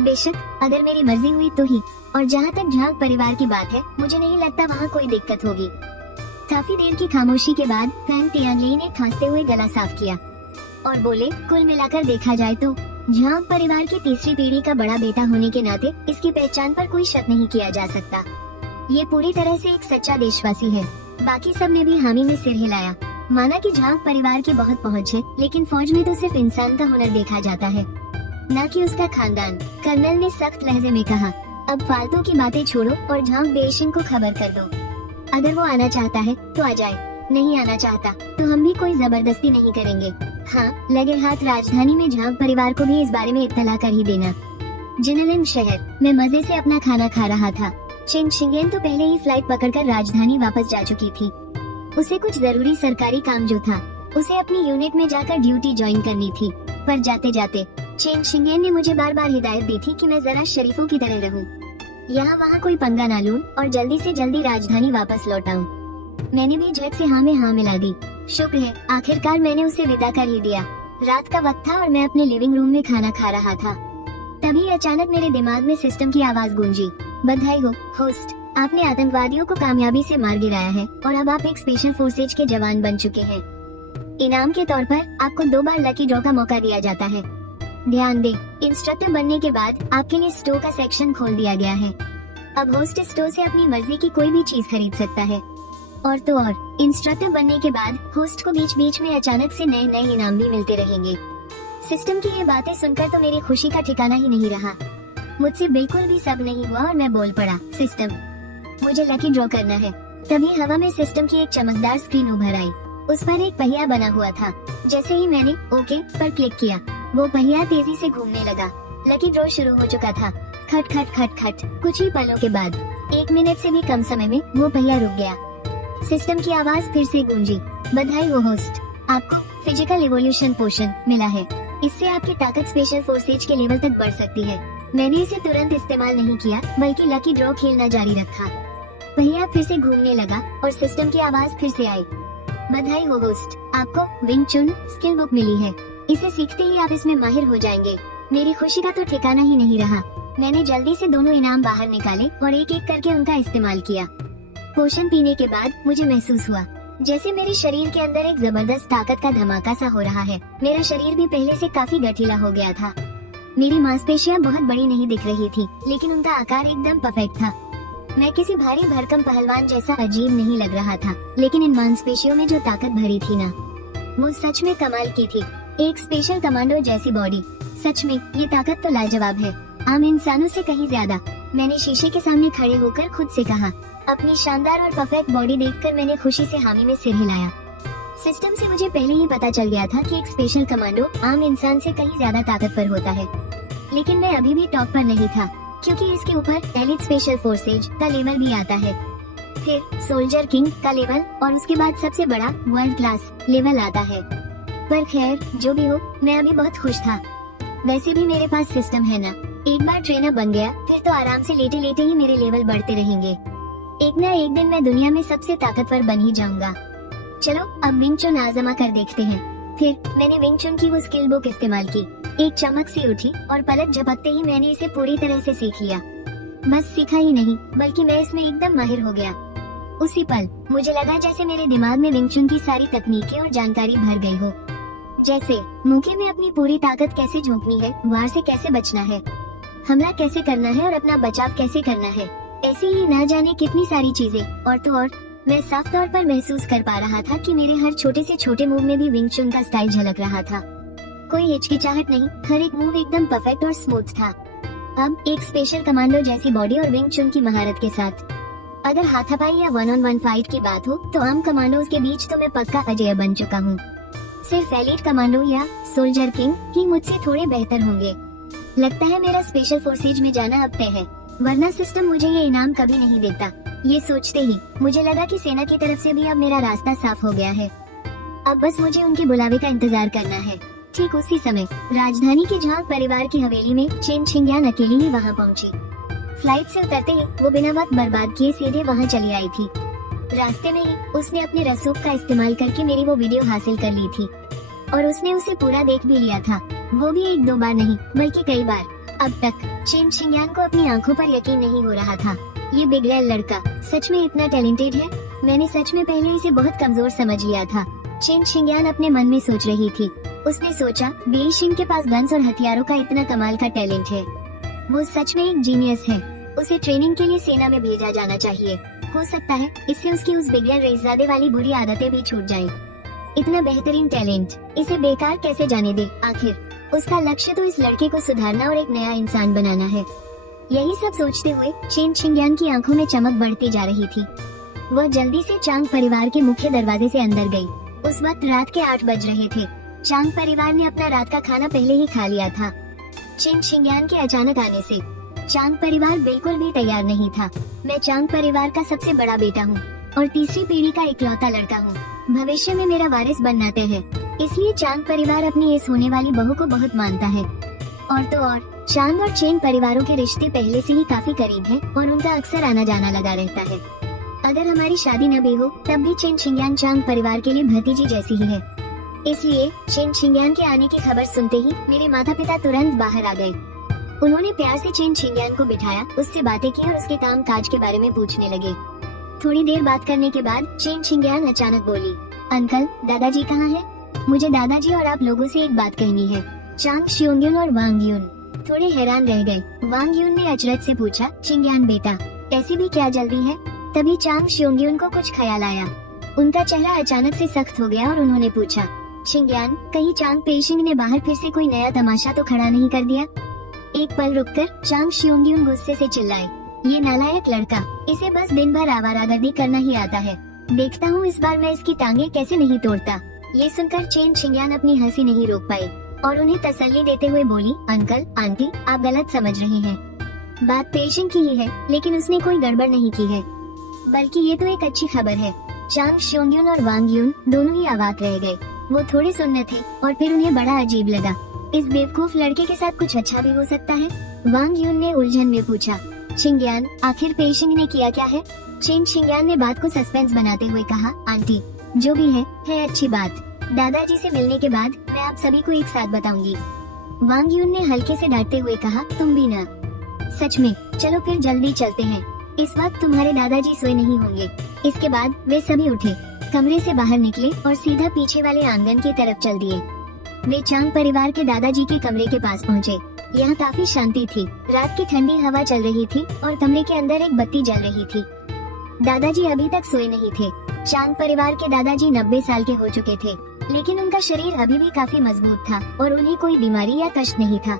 बेशक अगर मेरी मर्जी हुई तो ही। और जहाँ तक झांग परिवार की बात है, मुझे नहीं लगता वहाँ कोई दिक्कत होगी। काफी देर की खामोशी के बाद फैन तियानली ने खांसते हुए गला साफ किया और बोले, कुल मिलाकर देखा जाए तो झांग परिवार की तीसरी पीढ़ी का बड़ा बेटा होने के नाते इसकी पहचान पर कोई शक नहीं किया जा सकता। ये पूरी तरह से एक सच्चा देशवासी है। बाकी सब ने भी हामी में सिर हिलाया। माना कि झांग परिवार की बहुत पहुंच है, लेकिन फौज में तो सिर्फ इंसान का हुनर देखा जाता है, न कि उसका खानदान। कर्नल ने सख्त लहजे में कहा, अब फालतू की बातें छोड़ो और झांग बेशिन को खबर कर दो। अगर वो आना चाहता है तो आ जाए, नहीं आना चाहता तो हम भी कोई जबरदस्ती नहीं करेंगे। हाँ, लगे हाथ राजधानी में झांग परिवार को भी इस बारे में इत्तला कर ही देना। जिनलिंग शहर में मजे से अपना खाना खा रहा था। चिन शिंगेन तो पहले ही फ्लाइट पकड़कर राजधानी वापस जा चुकी थी। उसे कुछ जरूरी सरकारी काम जो था उसे अपनी यूनिट में जाकर ड्यूटी ज्वाइन करनी थी, पर जाते जाते चेन शिंगेन ने मुझे बार बार हिदायत दी थी कि मैं जरा शरीफों की तरह रहूं, यहाँ वहाँ कोई पंगा ना लूं और जल्दी से जल्दी राजधानी वापस लौट आऊं। मैंने भी झट से हाँ में हाँ मिला दी। शुक्र है आखिरकार मैंने उसे विदा कर ही दिया। रात का वक्त था और मैं अपने लिविंग रूम में खाना खा रहा था। तभी अचानक मेरे दिमाग में सिस्टम की आवाज गूंजी, बधाई हो होस्ट, आपने आतंकवादियों को कामयाबी से मार गिराया है और अब आप एक स्पेशल फोर्सेज के जवान बन चुके हैं। इनाम के तौर पर आपको 2 बार लकी ड्रॉ का मौका दिया जाता है। ध्यान दें, इंस्ट्रक्टर बनने के बाद आपके लिए स्टोर का सेक्शन खोल दिया गया है। अब होस्ट स्टोर से अपनी मर्जी की कोई भी चीज खरीद सकता है। और तो और इंस्ट्रक्टर बनने के बाद होस्ट को बीच बीच में अचानक से नए नए इनाम भी मिलते रहेंगे। सिस्टम की ये बातें सुनकर तो मेरी खुशी का ठिकाना ही नहीं रहा। मुझसे बिल्कुल भी सब नहीं हुआ और मैं बोल पड़ा, सिस्टम मुझे लकी ड्रॉ करना है। तभी हवा में सिस्टम की एक चमकदार स्क्रीन उभर आई। उस पर एक पहिया बना हुआ था। जैसे ही मैंने ओके पर क्लिक किया, वो पहिया तेजी से घूमने लगा। लकी ड्रॉ शुरू हो चुका था। खट खट खट खट। कुछ ही पलों के बाद 1 मिनट से भी कम समय में वो पहिया रुक गया। सिस्टम की आवाज फिर से गूंजी, बधाई हो होस्ट, आपको फिजिकल इवोल्यूशन पोशन मिला है। इससे आपकी ताकत स्पेशल फोर्सेज के लेवल तक बढ़ सकती है। मैंने इसे तुरंत इस्तेमाल नहीं किया, बल्कि लकी ड्रॉ खेलना जारी रखा। पहिया फिर से घूमने लगा और सिस्टम की आवाज फिर से आई, बधाई हो होस्ट, आपको विंग चुन स्किल बुक मिली है। इसे सीखते ही आप इसमें माहिर हो जाएंगे। मेरी खुशी का तो ठिकाना ही नहीं रहा। मैंने जल्दी से दोनों इनाम बाहर निकाले और एक एक करके उनका इस्तेमाल किया। पोशन पीने के बाद मुझे महसूस हुआ जैसे मेरे शरीर के अंदर एक जबरदस्त ताकत का धमाका सा हो रहा है। मेरा शरीर भी पहले से काफी गठीला हो गया था। मेरी मांसपेशियां बहुत बड़ी नहीं दिख रही थी, लेकिन उनका आकार एकदम परफेक्ट था। मैं किसी भारी भरकम पहलवान जैसा अजीब नहीं लग रहा था, लेकिन इन मांसपेशियों में जो ताकत भरी थी ना, वो सच में कमाल की थी। एक स्पेशल कमांडो जैसी बॉडी। सच में ये ताकत तो लाजवाब है, आम इंसानों से कहीं ज्यादा। मैंने शीशे के सामने खड़े होकर खुद से कहा। अपनी शानदार और परफेक्ट बॉडी देखकर मैंने खुशी से हामी में सिर हिलाया। सिस्टम से मुझे पहले ही पता चल गया था कि एक स्पेशल कमांडो आम इंसान से कहीं ज्यादा ताकतवर होता है, लेकिन मैं अभी भी टॉप पर नहीं था, क्योंकि इसके ऊपर एलिट स्पेशल फोर्सेज का लेवल भी आता है, फिर सोल्जर किंग का लेवल और उसके बाद सबसे बड़ा वर्ल्ड क्लास लेवल आता है। पर खैर जो भी हो, मैं अभी बहुत खुश था। वैसे भी मेरे पास सिस्टम है ना, एक बार ट्रेनर बन गया फिर तो आराम से लेटे लेटे ही मेरे लेवल बढ़ते रहेंगे। एक न एक दिन मैं दुनिया में सबसे ताकतवर बन ही जाऊंगा। चलो अब विंग चुन आजमा कर देखते हैं। फिर मैंने विंग चुन की वो स्किल बुक इस्तेमाल की। एक चमक सी उठी और पलक झपकते ही मैंने इसे पूरी तरह से सीख लिया। बस सीखा ही नहीं, बल्कि मैं इसमें एकदम माहिर हो गया। उसी पल मुझे लगा जैसे मेरे दिमाग में विंग चुन की सारी तकनीकें और जानकारी भर गई हो। जैसे मौके में अपनी पूरी ताकत कैसे झोंकनी है, वार से कैसे बचना है, हमला कैसे करना है और अपना बचाव कैसे करना है, ऐसे ही ना जाने कितनी सारी चीजें। और तो और मैं साफ तौर पर महसूस कर पा रहा था कि मेरे हर छोटे से छोटे मूव में भी विंग चुन का स्टाइल झलक रहा था। कोई हिचकिचाहट नहीं, हर एक मूव एकदम परफेक्ट और स्मूथ था। अब एक स्पेशल कमांडो जैसी बॉडी और विंग चुन की महारत के साथ अगर हाथापाई या 1-on-1 फाइट की बात हो तो आम कमांडोज के बीच तो मैं पक्का अजय बन चुका हूँ। सिर्फ एलिट कमांडो या सोल्जर किंग ही मुझसे थोड़े बेहतर होंगे। लगता है मेरा स्पेशल फोर्सेज में जाना अब तय है, वरना सिस्टम मुझे ये इनाम कभी नहीं देता। ये सोचते ही मुझे लगा कि सेना की तरफ से भी अब मेरा रास्ता साफ हो गया है। अब बस मुझे उनके बुलावे का इंतजार करना है। ठीक उसी समय राजधानी के झांग परिवार की हवेली में चेन शिंगयान अकेली ही वहाँ पहुँची। फ्लाइट से उतरते ही वो बिना वक्त बर्बाद किए सीधे वहाँ चली आई थी। रास्ते में ही उसने अपने रसूख का इस्तेमाल करके मेरी वो वीडियो हासिल कर ली थी और उसने उसे पूरा देख भी लिया था, वो भी 1-2 बार नहीं बल्कि कई बार। अब तक चेन शिंगयान को अपनी आंखों पर यकीन नहीं हो रहा था। ये बिगड़ैल लड़का सच में इतना टैलेंटेड है। मैंने सच में पहले इसे बहुत कमजोर समझ लिया था। चेन शिंगयान अपने मन में सोच रही थी। उसने सोचा बेइशिंग के पास गन्स और हथियारों का इतना कमाल का टैलेंट है, वो सच में एक जीनियस है। उसे ट्रेनिंग के लिए सेना में भेजा जाना चाहिए। हो सकता है इससे उसकी उस बिगड़ैल रईसजादे वाली बुरी आदतें भी छूट जाएं। इतना बेहतरीन टैलेंट इसे बेकार कैसे जाने दे। आखिर उसका लक्ष्य तो इस लड़के को सुधारना और एक नया इंसान बनाना है। यही सब सोचते हुए चेन शिंगयान की आंखों में चमक बढ़ती जा रही थी। वह जल्दी से चांग परिवार के मुख्य दरवाजे से अंदर गई। उस वक्त रात के 8 बज रहे थे। चांग परिवार ने अपना रात का खाना पहले ही खा लिया था। चेन शिंगयान के अचानक आने से चांग परिवार बिल्कुल भी तैयार नहीं था। मैं चांग परिवार का सबसे बड़ा बेटा हूँ और तीसरी पीढ़ी का इकलौता लड़का हूँ। भविष्य में मेरा वारिस बनना तय है, इसलिए चांद परिवार अपनी इस होने वाली बहू को बहुत मानता है। और तो और चांद और चेन परिवारों के रिश्ते पहले से ही काफी करीब हैं और उनका अक्सर आना जाना लगा रहता है। अगर हमारी शादी न भी हो तब भी चेन शिंग्यान चांद परिवार के लिए भतीजी जैसी ही है। इसलिए चेन शिंग्यान के आने की खबर सुनते ही मेरे माता पिता तुरंत बाहर आ गए। उन्होंने प्यार से चेन शिंग्यान को बिठाया, उससे बातें की और उसके काम काज के बारे में पूछने लगे। थोड़ी देर बात करने के बाद चेन शिंग्यान अचानक बोली, अंकल दादाजी कहाँ है? मुझे दादाजी और आप लोगों से एक बात कहनी है। चांग शियोंग्युन और वांग यून थोड़े हैरान रह गए। वांग यून ने अचरज से पूछा, शिंग्यान बेटा ऐसी भी क्या जल्दी है? तभी चांग शियोंग्युन को कुछ ख्याल आया। उनका चेहरा अचानक से सख्त हो गया और उन्होंने पूछा, शिंग्यान कहीं चांग पेशिंग ने बाहर फिर से कोई नया तमाशा तो खड़ा नहीं कर दिया? एक पल रुककर चांग शियोंग्युन गुस्से से चिल्लाए, ये नालायक लड़का, इसे बस दिन भर आवारागर्दी करना ही आता है। देखता हूँ इस बार मैं इसकी टांगे कैसे नहीं तोड़ता। ये सुनकर चेन शिंग्यान अपनी हंसी नहीं रोक पाई और उन्हें तसल्ली देते हुए बोली, अंकल आंटी आप गलत समझ रहे हैं। बात पेशिंग की ही है, लेकिन उसने कोई गड़बड़ नहीं की है, बल्कि ये तो एक अच्छी खबर है। चांग शियोंग्युन और वांग यून दोनों ही अवाक रह गए। वो थोड़े सुन्न थे और फिर उन्हें बड़ा अजीब लगा, इस बेवकूफ लड़के के साथ कुछ अच्छा भी हो सकता है। वांग यून ने उलझन में पूछा, शिंग्यान आखिर पेशिंग ने किया क्या है? चेन शिंग्यान ने बात को सस्पेंस बनाते हुए कहा, आंटी जो भी है अच्छी बात। दादाजी से मिलने के बाद मैं आप सभी को एक साथ बताऊंगी। वांग यून ने हल्के से डांटते हुए कहा, तुम भी ना? सच में? चलो फिर जल्दी चलते हैं, इस वक्त तुम्हारे दादाजी सोए नहीं होंगे। इसके बाद वे सभी उठे, कमरे से बाहर निकले और सीधा पीछे वाले आंगन की तरफ चल दिए। वे चांग परिवार के दादाजी के कमरे के पास पहुँचे। यहाँ काफी शांति थी, रात की ठंडी हवा चल रही थी और कमरे के अंदर एक बत्ती जल रही थी। दादाजी अभी तक सोए नहीं थे। चांग परिवार के दादाजी 90 साल के हो चुके थे, लेकिन उनका शरीर अभी भी काफी मजबूत था और उन्हें कोई बीमारी या कष्ट नहीं था।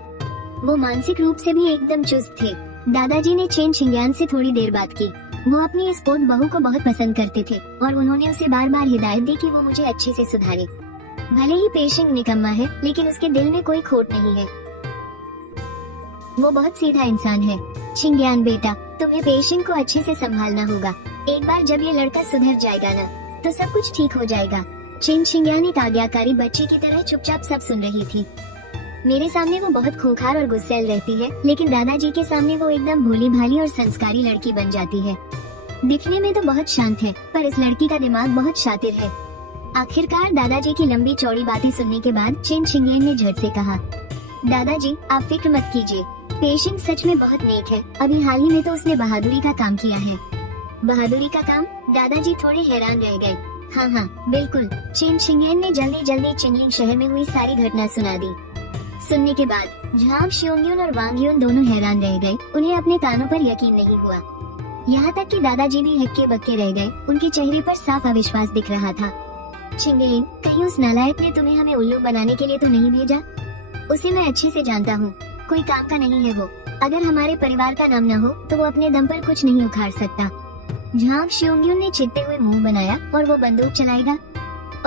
वो मानसिक रूप से भी एकदम चुस्त थे। दादाजी ने चेन शिंग्यान से थोड़ी देर बात की। वो अपनी इस पोत बहू को बहुत पसंद करते थे और उन्होंने उसे बार बार हिदायत दी कि वो मुझे अच्छे से सुधारे। भले ही पेशिंग निकम्मा है, लेकिन उसके दिल में कोई खोट नहीं है। वो बहुत सीधा इंसान है। शिंग्यान बेटा तुम्हें पेशिंग को अच्छे से संभालना होगा। एक बार जब ये लड़का सुधर जाएगा ना, तो सब कुछ ठीक हो जाएगा। चेन शिंग्यान एक आज्ञाकारी बच्ची की तरह चुपचाप सब सुन रही थी। मेरे सामने वो बहुत खूंखार और गुस्सैल रहती है, लेकिन दादाजी के सामने वो एकदम भोली भाली और संस्कारी लड़की बन जाती है। दिखने में तो बहुत शांत है, पर इस लड़की का दिमाग बहुत शातिर है। आखिरकार दादाजी की लंबी चौड़ी बातें सुनने के बाद चेन शिंग्यान ने झट से कहा, दादाजी आप फिक्र मत कीजिए, पेशिंग सच में बहुत नेक है। अभी हाल ही में तो उसने बहादुरी का काम किया है। बहादुरी का काम? दादाजी थोड़े हैरान रह गए। हाँ बिल्कुल। चेन शिंग्यान ने जल्दी जल्दी चिंगलिंग शहर में हुई सारी घटना सुना दी। सुनने के बाद झांग शियोंग्युन और वांग यून दोनों हैरान रह गए। उन्हें अपने कानों पर यकीन नहीं हुआ। यहाँ तक कि दादाजी भी हक्के बक्के रह गए। उनके चेहरे पर साफ अविश्वास दिख रहा था। चिंगलिंग कहीं उस नालायक ने तुम्हें हमें उल्लू बनाने के लिए तो नहीं भेजा? उसे मैं अच्छे से जानता हूँ, कोई काम का नहीं है वो। अगर हमारे परिवार का नाम न हो तो वो अपने दम पर कुछ नहीं उखाड़ सकता। झांग शियोंग्युन ने चिढ़ते हुए मुंह बनाया, और वो बंदूक चलाएगा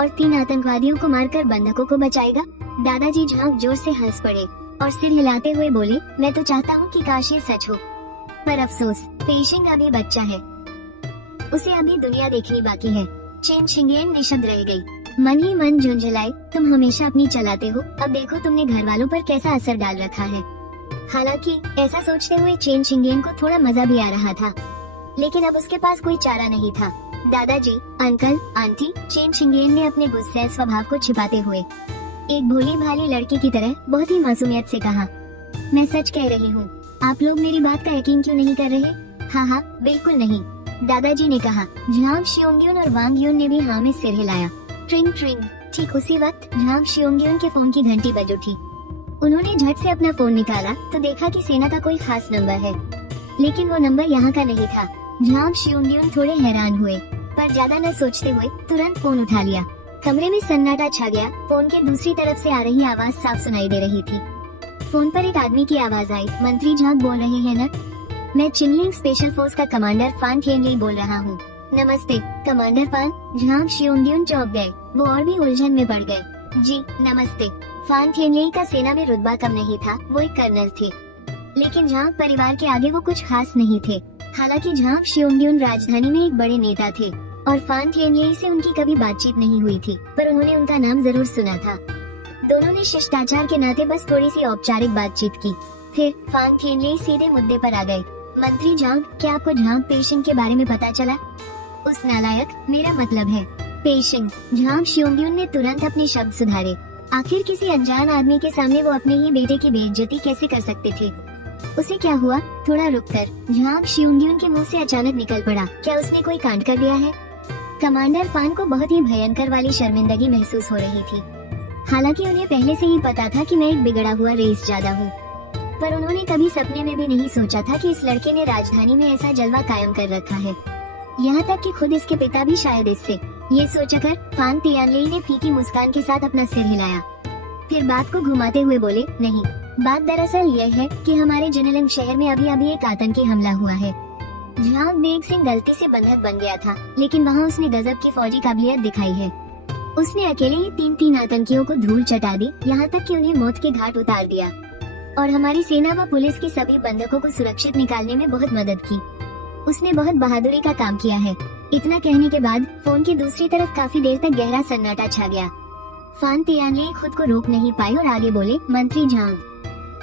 और 3 आतंकवादियों को मारकर बंधकों को बचाएगा। दादाजी झांग जोर से हंस पड़े और सिर हिलाते हुए बोले, मैं तो चाहता हूँ कि काश ये सच हो, पर अफसोस पेशिंग अभी बच्चा है, उसे अभी दुनिया देखनी बाकी है। चेन शिंग्यान निशब्द रह गई। मन ही मन झुंझलाए, तुम हमेशा अपनी चलाते हो, अब देखो तुमने घर वालों पर कैसा असर डाल रखा है। हालांकि ऐसा सोचते हुए चेन शिंग्यान को थोड़ा मजा भी आ रहा था, लेकिन अब उसके पास कोई चारा नहीं था। दादाजी, अंकल, आंटी, चेन शिंग्यान ने अपने गुस्से स्वभाव को छिपाते हुए एक भोली भाली लड़की की तरह बहुत ही मासूमियत से कहा, मैं सच कह रही हूँ, आप लोग मेरी बात का यकीन क्यों नहीं कर रहे? हाँ बिल्कुल नहीं, दादाजी ने कहा। झांग शियोंग्युन और वांग यून ने भी हाँ में सिर हिलाया। ट्रिंग ट्रिंग। ठीक उसी वक्त झांग शियोंग्युन के फोन की घंटी बज उठी। उन्होंने झट से अपना फोन निकाला तो देखा कि सेना का कोई खास नंबर है, लेकिन वो नंबर यहाँ का नहीं था। झांग शियोंग्युन थोड़े हैरान हुए, पर ज्यादा न सोचते हुए तुरंत फोन उठा लिया। कमरे में सन्नाटा छा गया। फोन के दूसरी तरफ से आ रही आवाज साफ सुनाई दे रही थी। फोन पर एक आदमी की आवाज आई, मंत्री झांग बोल रहे हैं न? मैं चिंगलिंग स्पेशल फोर्स का कमांडर फान थिएनली बोल रहा हूँ। नमस्ते कमांडर फान। झांग शियोंग्युन चौंक गए, वो और भी उलझन में पड़ गए। जी नमस्ते। फान थिएनली का सेना में रुतबा कम नहीं था, वो एक कर्नल थे, लेकिन झांग परिवार के आगे वो कुछ खास नहीं थे। हालांकि झांग शियोंग्युन राजधानी में एक बड़े नेता थे। और फान थिएनले से उनकी कभी बातचीत नहीं हुई थी, पर उन्होंने उनका नाम जरूर सुना था। दोनों ने शिष्टाचार के नाते बस थोड़ी सी औपचारिक बातचीत की। फिर फान थिएनले सीधे मुद्दे पर आ गए। मंत्री झांग, क्या आपको झांग पेशिंग के बारे में पता चला? उस नालायक, मेरा मतलब है पेशिंग। झांग शियोंग्युन ने तुरंत अपने शब्द सुधारे। आखिर किसी अनजान आदमी के सामने वो अपने ही बेटे की बेइज्जती कैसे कर सकते थे? उसे क्या हुआ? थोड़ा रुककर झांग शियोंग्युन के मुंह से अचानक निकल पड़ा, क्या उसने कोई कांड कर दिया है? कमांडर फान को बहुत ही भयंकर वाली शर्मिंदगी महसूस हो रही थी। हालांकि उन्हें पहले से ही पता था कि मैं एक बिगड़ा हुआ रईस ज्यादा हूँ, पर उन्होंने कभी सपने में भी नहीं सोचा था कि इस लड़के ने राजधानी में ऐसा जलवा कायम कर रखा है। यहाँ तक कि खुद इसके पिता भी शायद इससे। ये सोचकर फान तियानले ने फीकी मुस्कान के साथ अपना सिर हिलाया। फिर बात को घुमाते हुए बोले, नहीं, बात दरअसल यह है कि हमारे जिनलिंग शहर में अभी अभी एक आतंकी हमला हुआ है। झांग बेग सिंह गलती से बंधक बन गया था, लेकिन वहाँ उसने गजब की फौजी काबिलियत दिखाई है। उसने अकेले ही 3 आतंकियों को धूल चटा दी, यहाँ तक कि उन्हें मौत के घाट उतार दिया। और हमारी सेना व पुलिस की सभी बंधकों को सुरक्षित निकालने में बहुत मदद की। उसने बहुत बहादुरी का काम किया है। इतना कहने के बाद फोन की दूसरी तरफ काफी देर तक गहरा सन्नाटा छा गया। फान तियानले खुद को रोक नहीं पाए और आगे बोले, मंत्री झांग,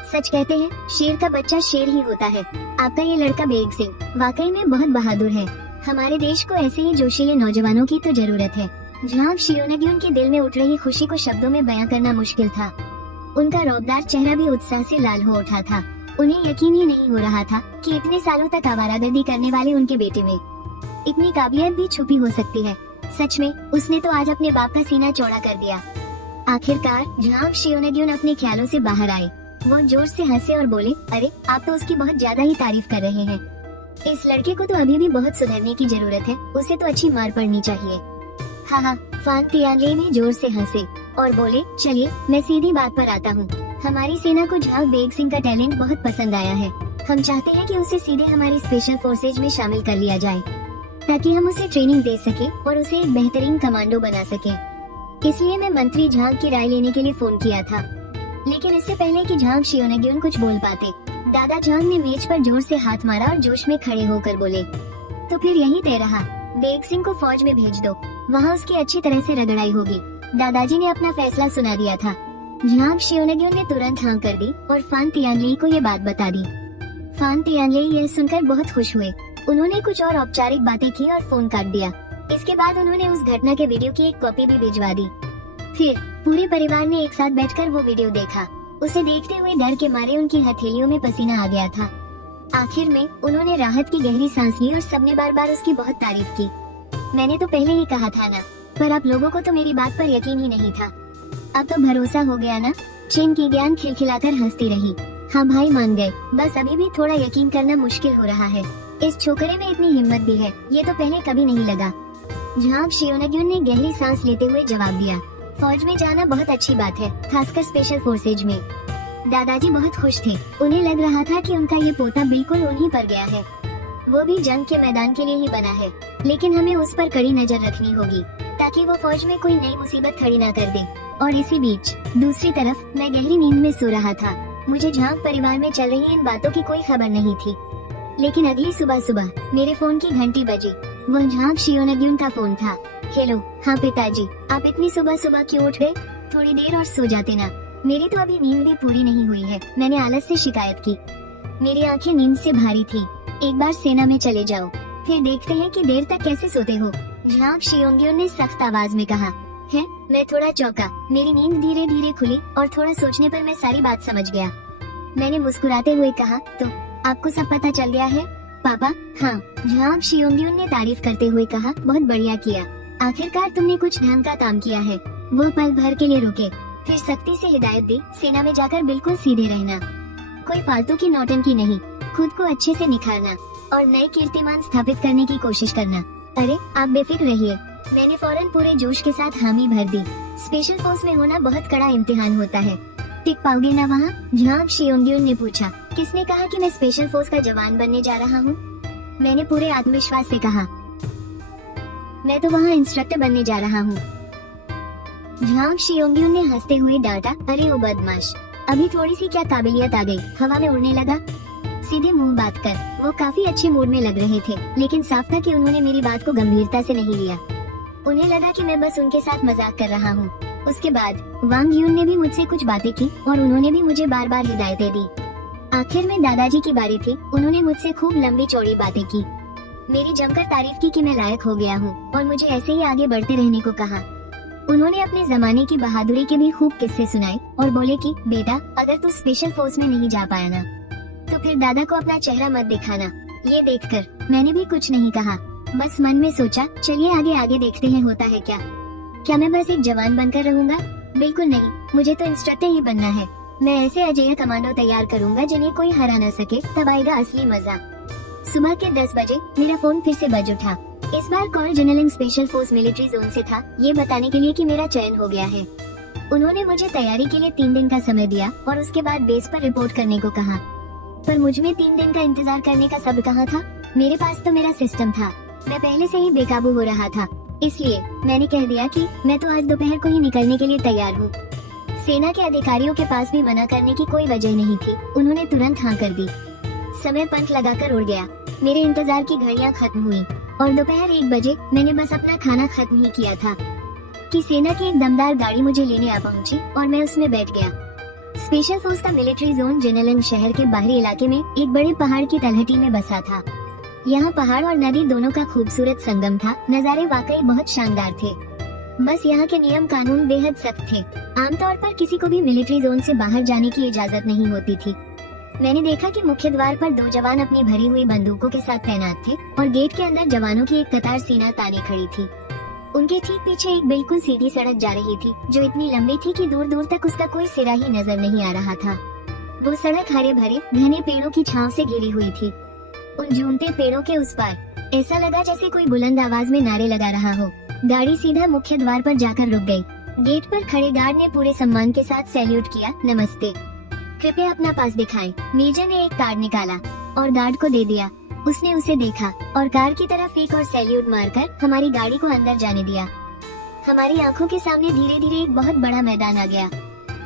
सच कहते हैं शेर का बच्चा शेर ही होता है। आपका ये लड़का बेग सिंह वाकई में बहुत बहादुर है। हमारे देश को ऐसे ही जोशीले नौजवानों की तो जरूरत है। झांग शियोनग्युन के दिल में उठ रही खुशी को शब्दों में बयां करना मुश्किल था। उनका रौबदार चेहरा भी उत्साह से लाल हो उठा था। उन्हें यकीन ही नहीं हो रहा था कि इतने सालों तक आवारागर्दी करने वाले उनके बेटे में इतनी काबिलियत भी छुपी हो सकती है। सच में उसने तो आज अपने बाप का सीना चौड़ा कर दिया। आखिरकार झांग शियोनग्युन अपने ख्यालों से बाहर आए। वो जोर से हंसे और बोले, अरे आप तो उसकी बहुत ज्यादा ही तारीफ कर रहे हैं। इस लड़के को तो अभी भी बहुत सुधरने की जरूरत है, उसे तो अच्छी मार पड़नी चाहिए। हाँ, फान तियानले भी जोर से हंसे और बोले, चलिए मैं सीधी बात पर आता हूँ। हमारी सेना को झांग बेग सिंह का टैलेंट बहुत पसंद आया है। हम चाहते हैं कि उसे सीधे हमारी स्पेशल फोर्सेज में शामिल कर लिया जाए, ताकि हम उसे ट्रेनिंग दे सके और उसे एक बेहतरीन कमांडो बना सके। इसलिए मैं मंत्री झांग की राय लेने के लिए फोन किया था। लेकिन इससे पहले कि झांग शियोनग्युन कुछ बोल पाते, दादा झांग ने मेज पर जोर से हाथ मारा और जोश में खड़े होकर बोले, तो फिर यही तय रहा, बेग सिंह को फौज में भेज दो, वहाँ उसकी अच्छी तरह से रगड़ाई होगी। दादाजी ने अपना फैसला सुना दिया था। झांग शियोनग्युन ने तुरंत हाँ कर दी और फान तियानले को ये बात बता दी। फान तियानले यह सुनकर बहुत खुश हुए। उन्होंने कुछ और औपचारिक बातें की और फोन काट दिया। इसके बाद उन्होंने उस घटना के वीडियो की एक कॉपी भी भिजवा दी। फिर पूरे परिवार ने एक साथ बैठकर वो वीडियो देखा। उसे देखते हुए डर के मारे उनकी हथेलियों में पसीना आ गया था। आखिर में उन्होंने राहत की गहरी सांस ली और सबने बार बार उसकी बहुत तारीफ की। मैंने तो पहले ही कहा था ना, पर आप लोगों को तो मेरी बात पर यकीन ही नहीं था। अब तो भरोसा हो गया ना? चिन की ज्ञान खिलखिलाकर हंसती रही। हाँ भाई, मान गए, बस अभी भी थोड़ा यकीन करना मुश्किल हो रहा है। इस छोकरे में इतनी हिम्मत भी है, ये तो पहले कभी नहीं लगा। झांग शियोनग्युन ने गहरी सांस लेते हुए जवाब दिया, फौज में जाना बहुत अच्छी बात है, खासकर स्पेशल फोर्सेज में। दादाजी बहुत खुश थे। उन्हें लग रहा था कि उनका ये पोता बिल्कुल उन्हीं पर गया है। वो भी जंग के मैदान के लिए ही बना है, लेकिन हमें उस पर कड़ी नजर रखनी होगी, ताकि वो फौज में कोई नई मुसीबत खड़ी ना कर दे। और इसी बीच दूसरी तरफ मैं गहरी नींद में सो रहा था। मुझे झांग परिवार में चल रही इन बातों की कोई खबर नहीं थी। लेकिन अगली सुबह सुबह मेरे फोन की घंटी बजी। वो झांग शियोनग्युन का फोन था। हेलो, हाँ पिताजी, आप इतनी सुबह सुबह क्यों उठ गए? थोड़ी देर और सो जाते ना। मेरी तो अभी नींद भी पूरी नहीं हुई है, मैंने आलस से शिकायत की। मेरी आंखें नींद से भारी थी। एक बार सेना में चले जाओ, फिर देखते हैं कि देर तक कैसे सोते हो। झांग शियोनग्युन ने सख्त आवाज में कहा। है, मैं थोड़ा चौंका। मेरी नींद धीरे धीरे खुली और थोड़ा सोचने पर मैं सारी बात समझ गया। मैंने मुस्कुराते हुए कहा, तो आपको सब पता चल गया है पापा? हाँ, झांग शियोनग्युन ने तारीफ करते हुए कहा, बहुत बढ़िया किया। आखिरकार तुमने कुछ ढंग का काम किया है। वो पल भर के लिए रुके, फिर सख्ती से हिदायत दी, सेना में जाकर बिल्कुल सीधे रहना, कोई फालतू की नौटंकी नहीं, खुद को अच्छे से निखारना और नए कीर्तिमान स्थापित करने की कोशिश करना। अरे आप बेफिक्र रहिए। मैंने फौरन पूरे जोश के साथ हामी भर दी। स्पेशल फोर्स में होना बहुत कड़ा इम्तिहान होता है, टिक पाओगे ना वहाँ? झांग शियोनग्युन ने पूछा। किसने कहा कि मैं स्पेशल फोर्स का जवान बनने जा रहा हूँ? मैंने पूरे आत्मविश्वास से कहा, मैं तो वहाँ इंस्ट्रक्टर बनने जा रहा हूँ। झांग शियोनग्युन ने हंसते हुए डांटा, अरे ओ बदमाश, अभी थोड़ी सी क्या काबिलियत आ गई, हवा में उड़ने लगा। सीधे मुंह बात कर। वो काफी अच्छे मूड में लग रहे थे, लेकिन साफ था कि उन्होंने मेरी बात को गंभीरता से नहीं लिया। उन्हें लगा कि मैं बस उनके साथ मजाक कर रहा हूँ। उसके बाद वांग यून ने भी मुझसे कुछ बातें की और उन्होंने भी मुझे बार बार हिदायतें दी। आखिर में दादाजी की बारी थी। उन्होंने मुझसे खूब लंबी चौड़ी बातें की, मेरी जमकर तारीफ की कि मैं लायक हो गया हूँ और मुझे ऐसे ही आगे बढ़ते रहने को कहा। उन्होंने अपने जमाने की बहादुरी के भी खूब किस्से सुनाए और बोले कि बेटा, अगर तू स्पेशल फोर्स में नहीं जा पाया ना, तो फिर दादा को अपना चेहरा मत दिखाना। ये देखकर मैंने भी कुछ नहीं कहा, बस मन में सोचा चलिए आगे आगे देखते हैं होता है क्या मैं बस एक जवान बनकर रहूंगा? बिल्कुल नहीं, मुझे तो इंस्ट्रक्टर ही बनना है। मैं ऐसे अजय कमांडो तैयार करूंगा जिन्हें कोई हरा न सके, तब आएगा असली मजा। सुबह के 10 बजे मेरा फोन फिर से बज उठा। इस बार call general special force military zone से था, ये बताने के लिए कि मेरा चयन हो गया है। उन्होंने मुझे तैयारी के लिए 3 दिन का समय दिया और उसके बाद बेस पर रिपोर्ट करने को कहा। पर मुझ में 3 दिन का इंतजार करने का सब कहाँ था? मेरे पास तो मेरा सिस्टम था। मैं पहले से ही बेकाबू हो रहा था, इसलिए मैंने कह दिया कि मैं तो आज दोपहर को ही निकलने के लिए तैयार हूँ। सेना के अधिकारियों के पास भी मना करने की कोई वजह नहीं थी। उन्होंने तुरंत हाँ कर दी। समय पंख लगाकर उड़ गया। मेरे इंतजार की घड़ियां खत्म हुई और दोपहर 1 बजे मैंने बस अपना खाना खत्म ही किया था कि सेना की एक दमदार गाड़ी मुझे लेने आ पहुंची और मैं उसमें बैठ गया। स्पेशल फोर्स का मिलिट्री जोन जेनेलिंग शहर के बाहरी इलाके में एक बड़े पहाड़ की तलहटी में बसा था। यहाँ पहाड़ और नदी दोनों का खूबसूरत संगम था। नजारे वाकई बहुत शानदार थे। बस यहाँ के नियम कानून बेहद सख्त थे। आमतौर पर किसी को भी मिलिट्री जोन से बाहर जाने की इजाजत नहीं होती थी। मैंने देखा कि मुख्य द्वार पर 2 जवान अपनी भरी हुई बंदूकों के साथ तैनात थे और गेट के अंदर जवानों की एक कतार सीना ताने खड़ी थी। उनके ठीक पीछे एक बिल्कुल सीधी सड़क जा रही थी, जो इतनी लंबी थी कि दूर दूर तक उसका कोई सिरा ही नजर नहीं आ रहा था। वो सड़क हरे भरे घने पेड़ों की छांव से घिरी हुई थी। उन झूमते पेड़ों के उस पार ऐसा लगा जैसे कोई बुलंद आवाज में नारे लगा रहा हो। गाड़ी सीधा मुख्य द्वार पर जाकर रुक गई। गेट पर खड़े गार्ड ने पूरे सम्मान के साथ सैल्यूट किया। नमस्ते, कृपया अपना पास दिखाएं। मेजर ने एक कार्ड निकाला और गार्ड को दे दिया। उसने उसे देखा और कार की तरफ एक और सैल्यूट मारकर हमारी गाड़ी को अंदर जाने दिया। हमारी आंखों के सामने धीरे धीरे एक बहुत बड़ा मैदान आ गया।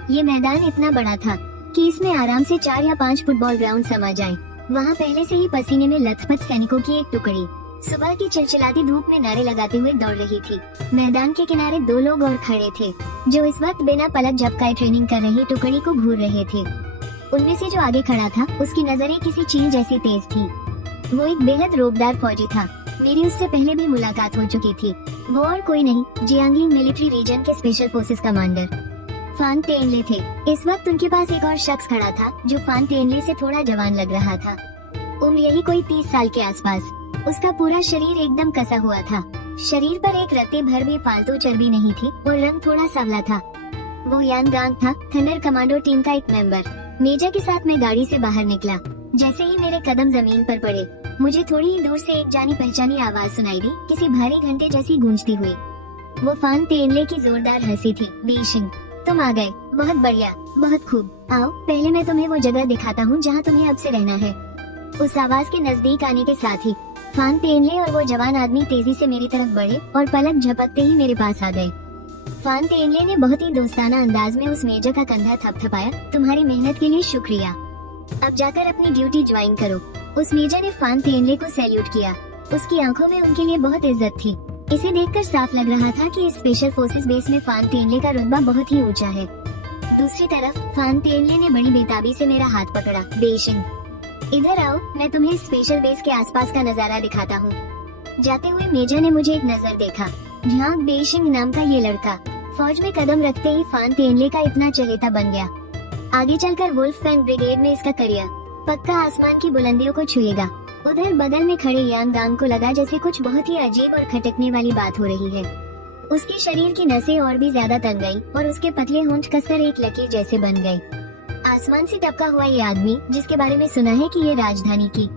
ये मैदान इतना बड़ा था कि इसमें आराम से 4 या 5 फुटबॉल ग्राउंड समा जाए। वहाँ पहले से ही पसीने में लथपथ सैनिकों की एक टुकड़ी सुबह की चिलचिलाती धूप में नारे लगाते हुए दौड़ रही थी। मैदान के किनारे 2 लोग और खड़े थे, जो इस वक्त बिना पलक झपकाए ट्रेनिंग कर रही टुकड़ी को घूर रहे थे। उनमें से जो आगे खड़ा था, उसकी नजरें किसी चील जैसी तेज थी। वो एक बेहद रोबदार फौजी था। मेरी उससे पहले भी मुलाकात हो चुकी थी। वो और कोई नहीं, जियांगिंग मिलिट्री रीजन के स्पेशल फोर्सेस कमांडर फान तेनले थे। इस वक्त उनके पास एक और शख्स खड़ा था, जो फान तेनले से थोड़ा जवान लग रहा था। उम्र यही कोई 30 साल के आसपास। उसका पूरा शरीर एकदम कसा हुआ था। शरीर पर एक रत्ती भर भी फालतू चर्बी नहीं थी और रंग थोड़ा सांवला था। वो यान गांग था, थंडर कमांडो टीम का एक मेंबर। मेजर के साथ मैं गाड़ी से बाहर निकला। जैसे ही मेरे कदम जमीन पर पड़े, मुझे थोड़ी ही दूर से एक जानी पहचानी आवाज सुनाई दी, किसी भारी घंटे जैसी गूंजती हुई। वो फान तेनले की जोरदार हंसी थी। बीशिंग, तुम आ गए, बहुत बढ़िया, बहुत खूब। आओ, पहले मैं तुम्हें वो जगह दिखाता हूँ जहाँ तुम्हें अब से रहना है। उस आवाज के नजदीक आने के साथ ही फान तेनले और वो जवान आदमी तेजी से मेरी तरफ बढ़े और पलक झपकते ही मेरे पास आ गए। फान तेनले ने बहुत ही दोस्ताना अंदाज में उस मेजर का कंधा थपथपाया। तुम्हारी मेहनत के लिए शुक्रिया, अब जाकर अपनी ड्यूटी ज्वाइन करो। उस मेजर ने फान तेनले को सैल्यूट किया। उसकी आंखों में उनके लिए बहुत इज्जत थी। इसे देखकर साफ लग रहा था कि इस स्पेशल फोर्सेस बेस में फान तेनले का रुतबा बहुत ही ऊंचा है। दूसरी तरफ फान तेनले ने बड़ी बेताबी से मेरा हाथ पकड़ा। बेशिंग, इधर आओ, मैं तुम्हें स्पेशल बेस के आसपास का नजारा दिखाता हूँ। जाते हुए मेजर ने मुझे एक नजर देखा। जहाँ बेशिंग नाम का ये लड़का फौज में कदम रखते ही फान तेनले का इतना चहेता बन गया। आगे चलकर वुल्फ फैंग ब्रिगेड में इसका करियर पक्का आसमान की बुलंदियों को छुएगा। उधर बगल में खड़े यान गांग को लगा जैसे कुछ बहुत ही अजीब और खटकने वाली बात हो रही है। उसके शरीर की नसें और भी ज्यादा तन गई और उसके पतले होंठ कसकर एक लकीर जैसे बन गए। आसमान से टपका हुआ ये आदमी, जिसके बारे में सुना है कि ये राजधानी की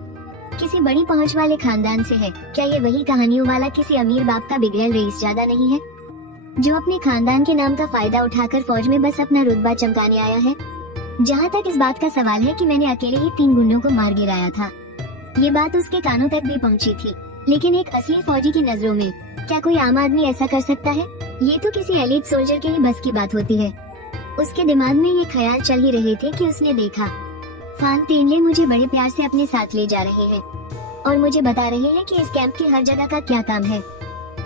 किसी बड़ी पहुंच वाले खानदान से है, क्या ये वही कहानियों वाला किसी अमीर बाप का बिगड़ैल रईसजादा नहीं है, जो अपने खानदान के नाम का फायदा उठाकर फौज में बस अपना रुतबा चमकाने आया है? जहाँ तक इस बात का सवाल है कि मैंने अकेले ही 3 गुंडों को मार गिराया था, ये बात उसके कानों तक भी पहुँची थी। लेकिन एक असली फौजी की नजरों में क्या कोई आम आदमी ऐसा कर सकता है? ये तो किसी एलीट सोल्जर के ही बस की बात होती है। उसके दिमाग में ये ख्याल चल ही रहे थे कि उसने देखा फान तेनले मुझे बड़े प्यार से अपने साथ ले जा रहे हैं और मुझे बता रहे हैं कि इस कैंप की हर जगह का क्या काम है।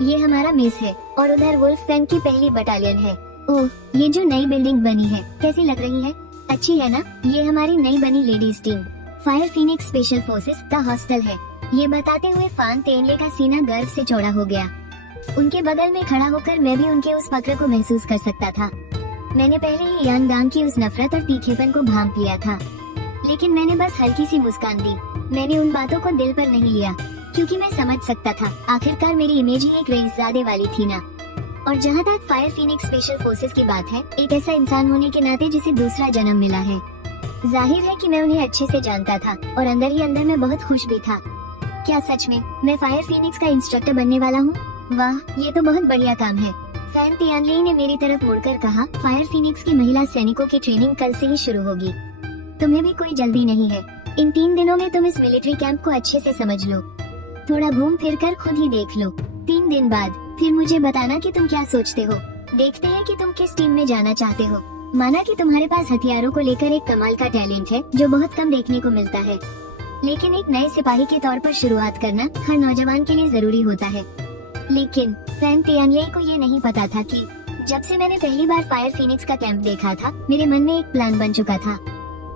ये हमारा मेस है और उधर वुल्फ फैन की पहली बटालियन है। ओह, ये जो नई बिल्डिंग बनी है कैसी लग रही है? अच्छी है ना? ये हमारी नई बनी ladies team fire Phoenix special forces का हॉस्टल है। ये बताते हुए फान तेनले का सीना गर्व से चौड़ा हो गया। उनके बगल में खड़ा होकर मैं भी उनके उस फक्र को महसूस कर सकता था। मैंने पहले ही यान गांग की उस नफरत और तीखेपन को भांप लिया था, लेकिन मैंने बस हल्की सी मुस्कान दी। मैंने उन बातों को दिल पर नहीं लिया, क्योंकि मैं समझ सकता था आखिरकार मेरी इमेज ही एक रईसजादे वाली थी ना। और जहाँ तक फायर फीनिक्स स्पेशल फोर्सेस की बात है, एक ऐसा इंसान होने के नाते जिसे दूसरा जन्म मिला है। जाहिर है कि मैं उन्हें अच्छे से जानता था और अंदर ही अंदर मैं बहुत खुश भी था। क्या सच में मैं फायर फीनिक्स का इंस्ट्रक्टर बनने वाला हूँ? वाह, ये तो बहुत बढ़िया काम है। फैन तियानले ने मेरी तरफ मुड़कर कहा, फायर फीनिक्स की महिला सैनिकों की ट्रेनिंग कल से ही शुरू होगी। तुम्हें भी कोई जल्दी नहीं है। इन 3 दिनों में तुम इस मिलिट्री कैंप को अच्छे से समझ लो, थोड़ा घूम फिर कर खुद ही देख लो। 3 दिन बाद फिर मुझे बताना कि तुम क्या सोचते हो। देखते हैं कि तुम किस टीम में जाना चाहते हो। माना कि तुम्हारे पास हथियारों को लेकर एक कमाल का टैलेंट है जो बहुत कम देखने को मिलता है, लेकिन एक नए सिपाही के तौर पर शुरुआत करना हर नौजवान के लिए जरूरी होता है। लेकिन फैन तियानले को ये नहीं पता था कि जब से मैंने पहली बार फायर फीनिक्स का कैंप देखा था, मेरे मन में एक प्लान बन चुका था।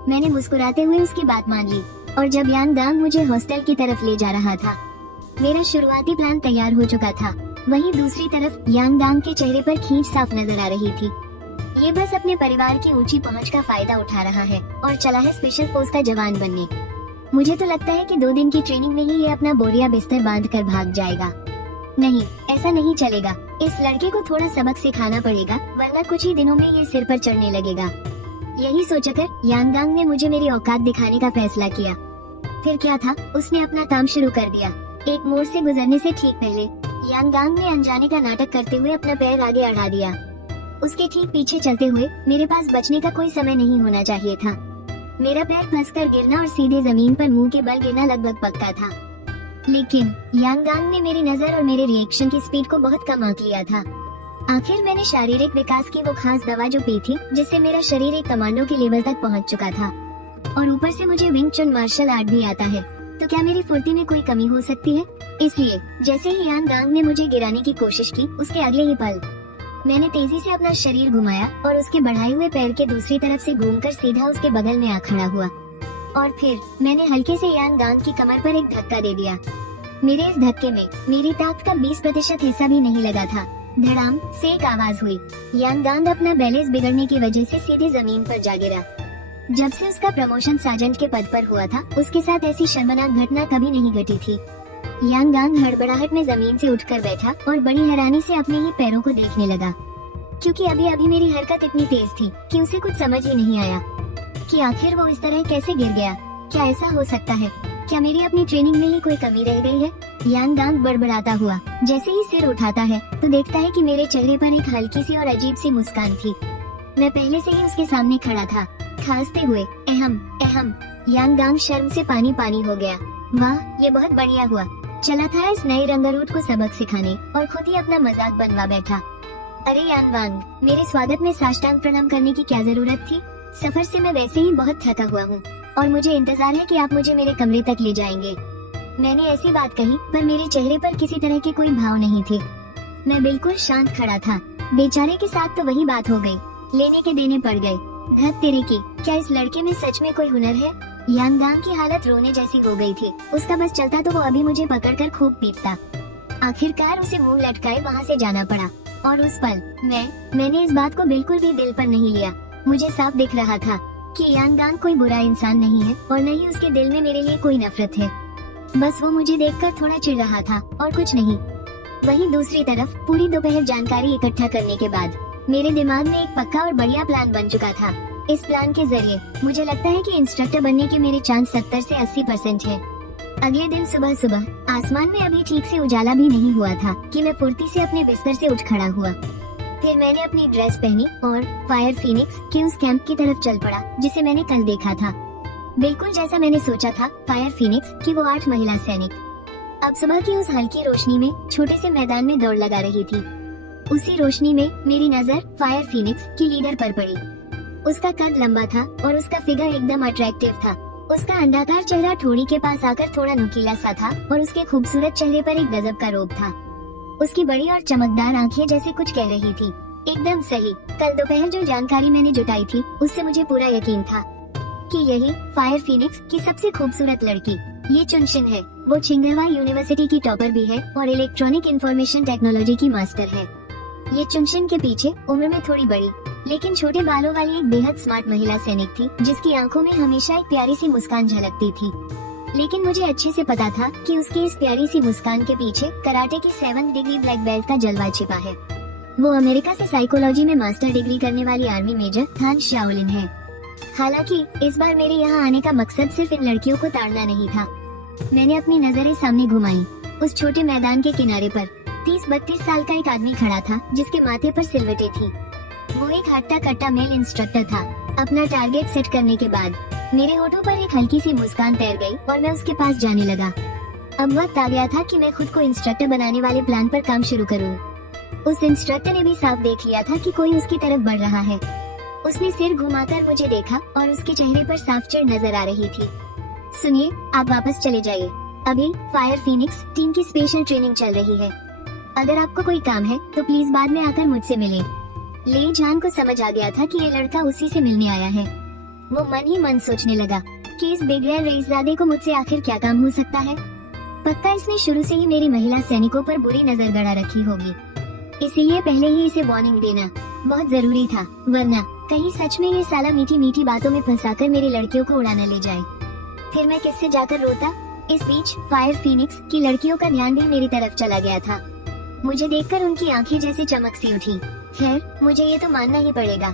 मैंने मुस्कुराते हुए उसकी बात मान ली और जब यान गांग मुझे हॉस्टल की तरफ ले जा रहा था, मेरा शुरुआती प्लान तैयार हो चुका था। वहीं दूसरी तरफ यान गांग के चेहरे पर खींच साफ नजर आ रही थी। ये बस अपने परिवार की ऊंची पहुंच का फायदा उठा रहा है और चला है स्पेशल फोर्स का जवान बनने। मुझे तो लगता है कि 2 दिन की ट्रेनिंग में ही ये अपना बोरिया बिस्तर बांध कर भाग जाएगा। नहीं, ऐसा नहीं चलेगा। इस लड़के को थोड़ा सबक सिखाना पड़ेगा, वरना कुछ ही दिनों में ये सिर पर चढ़ने लगेगा। यही सोचकर यान गांग ने मुझे मेरी औकात दिखाने का फैसला किया। फिर क्या था, उसने अपना काम शुरू कर दिया। एक मोड़ से गुजरने से ठीक पहले यान गांग ने अनजाने का नाटक करते हुए अपना पैर आगे अड़ा दिया। उसके ठीक पीछे चलते हुए मेरे पास बचने का कोई समय नहीं होना चाहिए था। मेरा पैर फंसकर गिरना और सीधे जमीन पर मुंह के बल गिरना लगभग पक्का था, लेकिन यान गांग ने मेरी नजर और मेरे रिएक्शन की स्पीड को बहुत कम आंक लिया था। आखिर मैंने शारीरिक विकास की वो खास दवा जो पी थी, जिससे मेरा शरीर एक कमांडो के लेवल तक पहुंच चुका था और ऊपर से मुझे विंग चुन मार्शल आर्ट भी आता है, तो क्या मेरी फुर्ती में कोई कमी हो सकती है? इसलिए जैसे ही यान गांग ने मुझे गिराने की कोशिश की, उसके अगले ही पल मैंने तेजी से अपना शरीर घुमाया और उसके बढ़ाए हुए पैर के दूसरी तरफ से घूमकर सीधा उसके बगल में आ खड़ा हुआ। और फिर मैंने हल्के से यान गांग की कमर पर एक धक्का दे दिया। मेरे इस धक्के में मेरी ताकत का 20% हिस्सा भी नहीं लगा था। धड़ाम से एक आवाज हुई। यान गांग अपना बैलेंस बिगड़ने की वजह से सीधे जमीन पर जा गिरा। जब से उसका प्रमोशन सार्जेंट के पद पर हुआ था, उसके साथ ऐसी शर्मनाक घटना कभी नहीं घटी थी। यान गांग हड़बड़ाहट में जमीन से उठकर बैठा और बड़ी हैरानी से अपने ही पैरों को देखने लगा, क्योंकि अभी अभी मेरी हरकत इतनी तेज थी कि उसे कुछ समझ ही नहीं आया कि आखिर वो इस तरह कैसे गिर गया। क्या ऐसा हो सकता है? क्या मेरी अपनी ट्रेनिंग में ही कोई कमी रह गई है? यान गांग बड़बड़ाता हुआ जैसे ही सिर उठाता है तो देखता है कि मेरे चेहरे पर एक हल्की सी और अजीब सी मुस्कान थी। मैं पहले से ही उसके सामने खड़ा था, खांसते हुए अहम अहम। यान गांग शर्म से पानी पानी हो गया। वाह, ये बहुत बढ़िया हुआ। चला था इस नए रंगरूट को सबक सिखाने और खुद ही अपना मजाक बनवा बैठा। अरे यान गांग, मेरे स्वागत में साष्टांग प्रणाम करने की क्या जरूरत थी? सफर से मैं वैसे ही बहुत थका हुआ हूँ और मुझे इंतजार है कि आप मुझे मेरे कमरे तक ले जाएंगे। मैंने ऐसी बात कही, पर मेरे चेहरे पर किसी तरह के कोई भाव नहीं थे। मैं बिल्कुल शांत खड़ा था। बेचारे के साथ तो वही बात हो गई, लेने के देने पड़ गए। धत तेरे की, क्या इस लड़के में सच में कोई हुनर है? यान गांग की हालत रोने जैसी हो गई थी। उसका बस चलता तो वो अभी मुझे पकड़कर खूब पीटता। आखिरकार उसे मुंह लटकाए वहाँ से जाना पड़ा। और उस पल मैंने इस बात को बिल्कुल भी दिल पर नहीं लिया। मुझे साफ दिख रहा था कि यान गांग कोई बुरा इंसान नहीं है और न ही उसके दिल में मेरे लिए कोई नफरत है। बस वो मुझे देखकर थोड़ा चिढ़ रहा था और कुछ नहीं। वहीं दूसरी तरफ पूरी दोपहर जानकारी इकट्ठा करने के बाद मेरे दिमाग में एक पक्का और बढ़िया प्लान बन चुका था। इस प्लान के जरिए मुझे लगता है कि इंस्ट्रक्टर बनने के मेरे चांस 70 से 80% है। अगले दिन सुबह सुबह आसमान में अभी ठीक से उजाला भी नहीं हुआ था कि मैं फुर्ती से अपने बिस्तर से उठ खड़ा हुआ। फिर मैंने अपनी ड्रेस पहनी और फायर फीनिक्स के उस कैंप की तरफ चल पड़ा जिसे मैंने कल देखा था। बिल्कुल जैसा मैंने सोचा था, फायर फीनिक्स की वो 8 महिला सैनिक अब सुबह की उस हल्की रोशनी में छोटे से मैदान में दौड़ लगा रही थी। उसी रोशनी में मेरी नजर फायर फीनिक्स की लीडर पर पड़ी। उसका कद लंबा था और उसका फिगर एकदम अट्रैक्टिव था। उसका अंडाकार चेहरा ठोड़ी के पास आकर थोड़ा नुकीला सा था और उसके खूबसूरत चेहरे पर एक गजब का रोब था। उसकी बड़ी और चमकदार आंखें जैसे कुछ कह रही थी। एकदम सही। कल दोपहर जो जानकारी मैंने जुटाई थी उससे मुझे पूरा यकीन था कि यही फायर फीनिक्स की सबसे खूबसूरत लड़की ये चुनशिन है। वो छिंगरवा यूनिवर्सिटी की टॉपर भी है और इलेक्ट्रॉनिक इंफॉर्मेशन टेक्नोलॉजी की मास्टर है। ये चुनशिन के पीछे उम्र में थोड़ी बड़ी लेकिन छोटे बालों वाली एक बेहद स्मार्ट महिला सैनिक थी जिसकी आंखों में हमेशा एक प्यारी सी मुस्कान झलकती थी। लेकिन मुझे अच्छे से पता था कि उसकी इस प्यारी सी मुस्कान के पीछे कराटे की 7th डिग्री ब्लैक बेल्ट का जलवा छिपा है। वो अमेरिका से साइकोलॉजी में मास्टर डिग्री करने वाली आर्मी मेजर थान शाओलिन है। हालांकि इस बार मेरे यहाँ आने का मकसद सिर्फ इन लड़कियों को ताड़ना नहीं था। मैंने अपनी नजरें सामने घुमाई। उस छोटे मैदान के किनारे पर 30-32 साल का एक आदमी खड़ा था जिसके माथे पर सिलवटें थी। वो एक हट्टा कट्टा मेल इंस्ट्रक्टर था। अपना टारगेट सेट करने के बाद मेरे होठों पर एक हल्की सी मुस्कान तैर गई और मैं उसके पास जाने लगा। अब वक्त आ गया था कि मैं खुद को इंस्ट्रक्टर बनाने वाले प्लान पर काम शुरू करूं। उस इंस्ट्रक्टर ने भी साफ देख लिया था कि कोई उसकी तरफ बढ़ रहा है। उसने सिर घुमाकर मुझे देखा और उसके चेहरे पर साफ चिढ़ नजर आ रही थी। सुनिए, आप वापस चले जाइए। अभी फायर फीनिक्स टीम की स्पेशल ट्रेनिंग चल रही है। अगर आपको कोई काम है तो प्लीज बाद में आकर मुझसे मिलें। ले जान को समझ आ गया था कि ये लड़का उसी से मिलने आया है। वो मन ही मन सोचने लगा कि इस बेगैर रईसजादे को मुझसे आखिर क्या काम हो सकता है। पक्का इसने शुरू से ही मेरी महिला सैनिकों पर बुरी नजर गड़ा रखी होगी, इसीलिए पहले ही इसे वार्निंग देना बहुत जरूरी था, वरना कहीं सच में ये साला मीठी मीठी बातों में फंसाकर मेरी लड़कियों को उड़ाना ले जाए। फिर मैं किससे जाकर रोता। इस बीच फायर फीनिक्स की लड़कियों का ध्यान भी मेरी तरफ चला गया था। मुझे देखकर उनकी आंखें जैसे चमक सी उठी। खैर, मुझे ये तो मानना ही पड़ेगा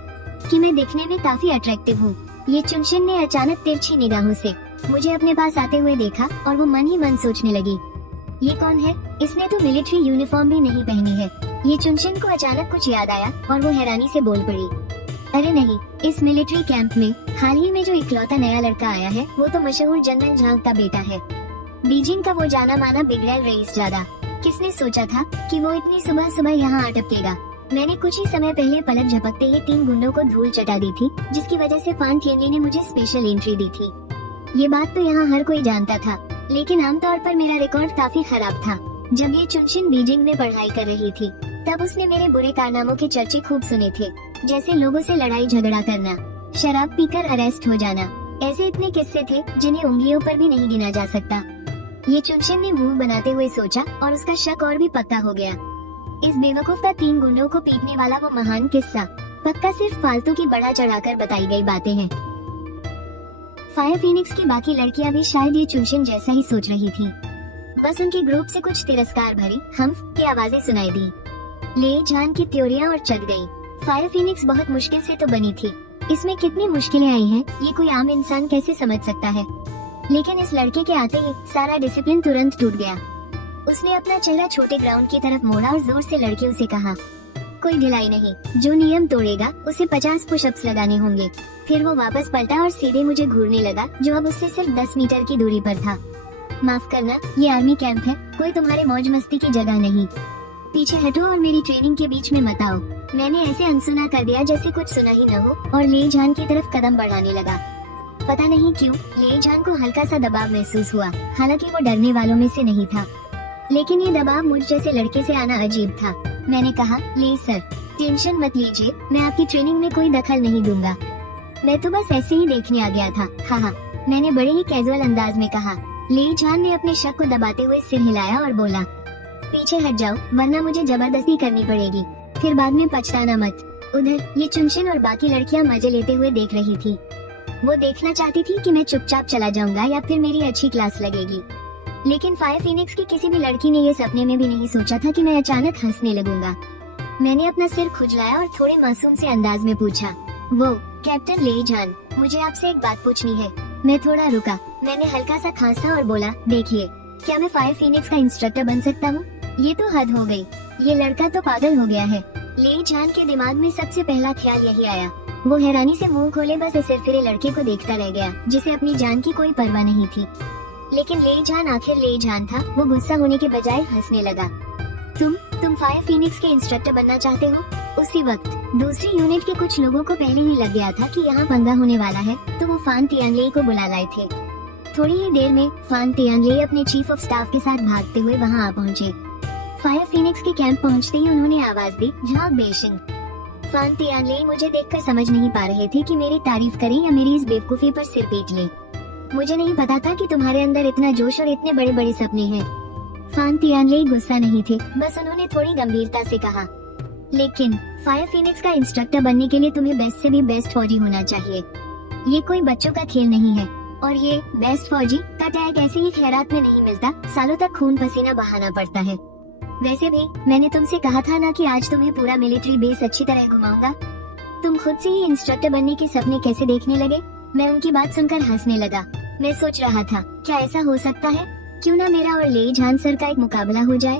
कि मैं दिखने में काफी अट्रैक्टिव हूँ। ये चुनशिन ने अचानक तिरछी निगाहों से मुझे अपने पास आते हुए देखा और वो मन ही मन सोचने लगी, ये कौन है? इसने तो मिलिट्री यूनिफॉर्म भी नहीं पहनी है। ये चुनशिन को अचानक कुछ याद आया और वो हैरानी से बोल पड़ी, अरे नहीं, इस मिलिट्री कैंप में हाल ही में जो इकलौता नया लड़का आया है वो तो मशहूर जनरल झांग का बेटा है। बीजिंग का वो जाना माना बिगड़ैल रईसजादा। किसने सोचा था कि वो इतनी सुबह सुबह यहाँ आ टपकेगा। मैंने कुछ ही समय पहले पलक झपकते ही 3 गुंडों को धूल चटा दी थी, जिसकी वजह से फान थिएनली ने मुझे स्पेशल एंट्री दी थी। ये बात तो यहाँ हर कोई जानता था, लेकिन आमतौर पर मेरा रिकॉर्ड काफी खराब था। जब ये चुनशिन बीजिंग में पढ़ाई कर रही थी तब उसने मेरे बुरे कारनामों के चर्चे खूब सुने थे, जैसे लोगों से लड़ाई झगड़ा करना, शराब पीकर अरेस्ट हो जाना। ऐसे इतने किस्से थे जिन्हें उंगलियों पर भी नहीं गिना जा सकता। ये चुनशिन ने मुंह बनाते हुए सोचा और उसका शक और भी पक्का हो गया। इस बेवकूफ का 3 गुंडों को पीटने वाला वो महान किस्सा पक्का सिर्फ फालतू की बढ़ा चढ़ाकर बताई गई बातें हैं। फायर फीनिक्स की बाकी लड़कियां भी शायद ये चुनशिन जैसा ही सोच रही थी। बस उनके ग्रुप से कुछ तिरस्कार भरी हम्फ की आवाजें सुनाई दी। ले जान की त्योरियां और चढ़ गई। फायर फीनिक्स बहुत मुश्किल से तो बनी थी, इसमें कितनी मुश्किलें आई हैं ये कोई आम इंसान कैसे समझ सकता है। लेकिन इस लड़के के आते ही सारा डिसिप्लिन तुरंत टूट गया। उसने अपना चेहरा छोटे ग्राउंड की तरफ मोड़ा और जोर से लड़कियों से कहा, कोई ढिलाई नहीं, जो नियम तोड़ेगा उसे 50 पुशअप्स लगाने होंगे। फिर वो वापस पलटा और सीधे मुझे घूरने लगा, जो अब उससे सिर्फ 10 मीटर की दूरी पर था। माफ करना, ये आर्मी कैंप है, कोई तुम्हारे मौज मस्ती की जगह नहीं। पीछे हटो और मेरी ट्रेनिंग के बीच में मत आओ। मैंने ऐसे अनसुना कर दिया जैसे कुछ सुना ही न हो और ले जान की तरफ कदम बढ़ाने लगा। पता नहीं क्यों ले जान को हल्का सा दबाव महसूस हुआ। हालांकि वो डरने वालों में से नहीं था, लेकिन ये दबाव मुझ जैसे लड़के से आना अजीब था। मैंने कहा, ले सर, टेंशन मत लीजिए, मैं आपकी ट्रेनिंग में कोई दखल नहीं दूंगा। मैं तो बस ऐसे ही देखने आ गया था। हाँ, मैंने बड़े ही कैजुअल अंदाज में कहा। ले जान ने अपने शक को दबाते हुए सिर हिलाया और बोला, पीछे हट जाओ वरना मुझे जबरदस्ती करनी पड़ेगी, फिर बाद में पछताना मत। उधर ये चुनशिन और बाकी लड़कियां मजे लेते हुए देख रही थी। वो देखना चाहती थी कि मैं चुपचाप चला जाऊंगा या फिर मेरी अच्छी क्लास लगेगी। लेकिन फायर फीनिक्स की किसी भी लड़की ने ये सपने में भी नहीं सोचा था कि मैं अचानक हंसने लगूंगा। मैंने अपना सिर खुजलाया और थोड़े मासूम से अंदाज में पूछा, वो कैप्टन ले जान, मुझे आपसे एक बात पूछनी है। मैं थोड़ा रुका, मैंने हल्का सा खांसा और बोला, देखिए, क्या मैं फायर फीनिक्स का इंस्ट्रक्टर बन सकता हूँ? ये तो हद हो गई, ये लड़का तो पागल हो गया है। ले जान के दिमाग में सबसे पहला ख्याल यही आया। वो हैरानी से मुंह खोले बस सिर फिरे लड़के को देखता रह गया, जिसे अपनी जान की कोई परवाह नहीं थी। लेकिन ले जान आखिर ले जान था। वो गुस्सा होने के बजाय हंसने लगा। तुम तुम फायर फिनिक्स के इंस्ट्रक्टर बनना चाहते हो? उसी वक्त दूसरी यूनिट के कुछ लोगों को पहले ही लग गया था कि यहाँ पंगा होने वाला है, तो वो फान तियांगले को बुला लाए थे। थोड़ी ही देर में फान तियांगले अपने चीफ ऑफ स्टाफ के साथ भागते हुए वहाँ आ पहुँचे। फायर फिनिक्स के कैंप पहुँचते ही उन्होंने आवाज दी, झांग बेशिंग। फान तियांगले मुझे देखकर समझ नहीं पा रहे थे कि मेरी तारीफ करें या मेरी इस बेवकूफी पर सिर पीट लें। मुझे नहीं पता था कि तुम्हारे अंदर इतना जोश और इतने बड़े बड़े सपने हैं। फान तियांगले गुस्सा नहीं थे, बस उन्होंने थोड़ी गंभीरता से कहा, लेकिन फायर फिनिक्स का इंस्ट्रक्टर बनने के लिए तुम्हें बेस्ट से भी बेस्ट फौजी होना चाहिए। ये कोई बच्चों का खेल नहीं है, और ये बेस्ट फौजी का टैग ऐसे ही खैरात में नहीं मिलता, सालों तक खून पसीना बहाना पड़ता है। वैसे भी मैंने तुमसे कहा था ना कि आज तुम्हें पूरा मिलिट्री बेस अच्छी तरह घुमाऊंगा। तुम खुद से ही इंस्ट्रक्टर बनने के सपने कैसे देखने लगे? मैं उनकी बात सुनकर हंसने लगा। मैं सोच रहा था, क्या ऐसा हो सकता है? क्यों ना मेरा और ले झान सर का एक मुकाबला हो जाए।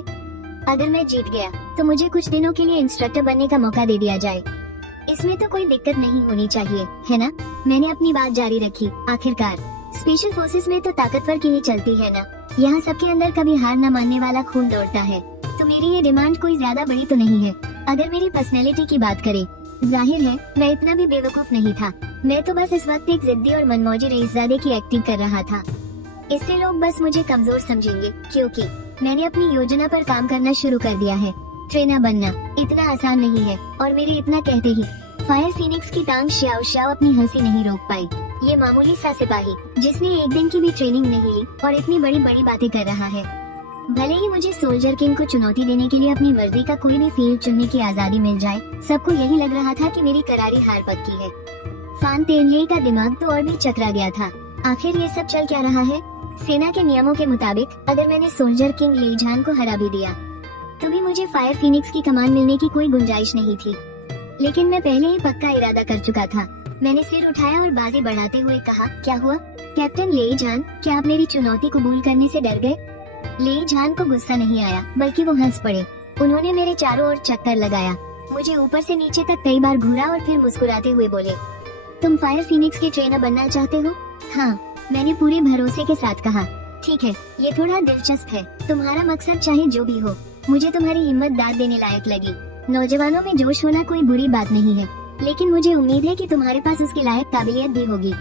अगर मैं जीत गया तो मुझे कुछ दिनों के लिए इंस्ट्रक्टर बनने का मौका दे दिया जाए। इसमें तो कोई दिक्कत नहीं होनी चाहिए, है ना? मैंने अपनी बात जारी रखी। आखिरकार स्पेशल फोर्सेस में तो ताकतवर की ही चलती है ना। यहाँ सबके अंदर कभी हार न मानने वाला खून दौड़ता है। तो मेरी ये डिमांड कोई ज्यादा बड़ी तो नहीं है। अगर मेरी पर्सनैलिटी की बात करें, जाहिर है मैं इतना भी बेवकूफ नहीं था। मैं तो बस इस वक्त एक जिद्दी और मनमौजी रईसजादे की एक्टिंग कर रहा था। इससे लोग बस मुझे कमजोर समझेंगे, क्योंकि मैंने अपनी योजना पर काम करना शुरू कर दिया है। ट्रेनर बनना इतना आसान नहीं है, और मेरे इतना कहते ही फायर फिनिक्स की टांग श्याओ श्याओ अपनी हंसी नहीं रोक पाई। ये मामूली सा सिपाही जिसने एक दिन की भी ट्रेनिंग नहीं ली और इतनी बड़ी बड़ी बातें कर रहा है। भले ही मुझे सोल्जर किंग को चुनौती देने के लिए अपनी मर्जी का कोई भी फील्ड चुनने की आजादी मिल जाए, सबको यही लग रहा था कि मेरी करारी हार पक्की है। फान तियांगले का दिमाग तो और भी चकरा गया था। आखिर ये सब चल क्या रहा है? सेना के नियमों के मुताबिक अगर मैंने सोल्जर किंग ले झान को हरा भी दिया तो भी मुझे फायर फिनिक्स की कमान मिलने की कोई गुंजाइश नहीं थी। लेकिन मैं पहले ही पक्का इरादा कर चुका था। मैंने सिर उठाया और बाजी बढ़ाते हुए कहा, क्या हुआ कैप्टन ले झान, क्या आप मेरी चुनौती कबूल करने से डर गए? ले झान को गुस्सा नहीं आया, बल्कि वो हंस पड़े। उन्होंने मेरे चारों ओर चक्कर लगाया, मुझे ऊपर से नीचे तक कई बार घूरा और फिर मुस्कुराते हुए बोले, तुम फायर फिनिक्स के ट्रेनर बनना चाहते हो? हाँ, मैंने पूरे भरोसे के साथ कहा। ठीक है, ये थोड़ा दिलचस्प है। तुम्हारा मकसद चाहे जो भी हो, मुझे तुम्हारी हिम्मत दाद देने लायक लगी। नौजवानों में जोश होना कोई बुरी बात नहीं है, लेकिन मुझे उम्मीद है कि तुम्हारे पास उसके लायक काबिलियत भी होगी।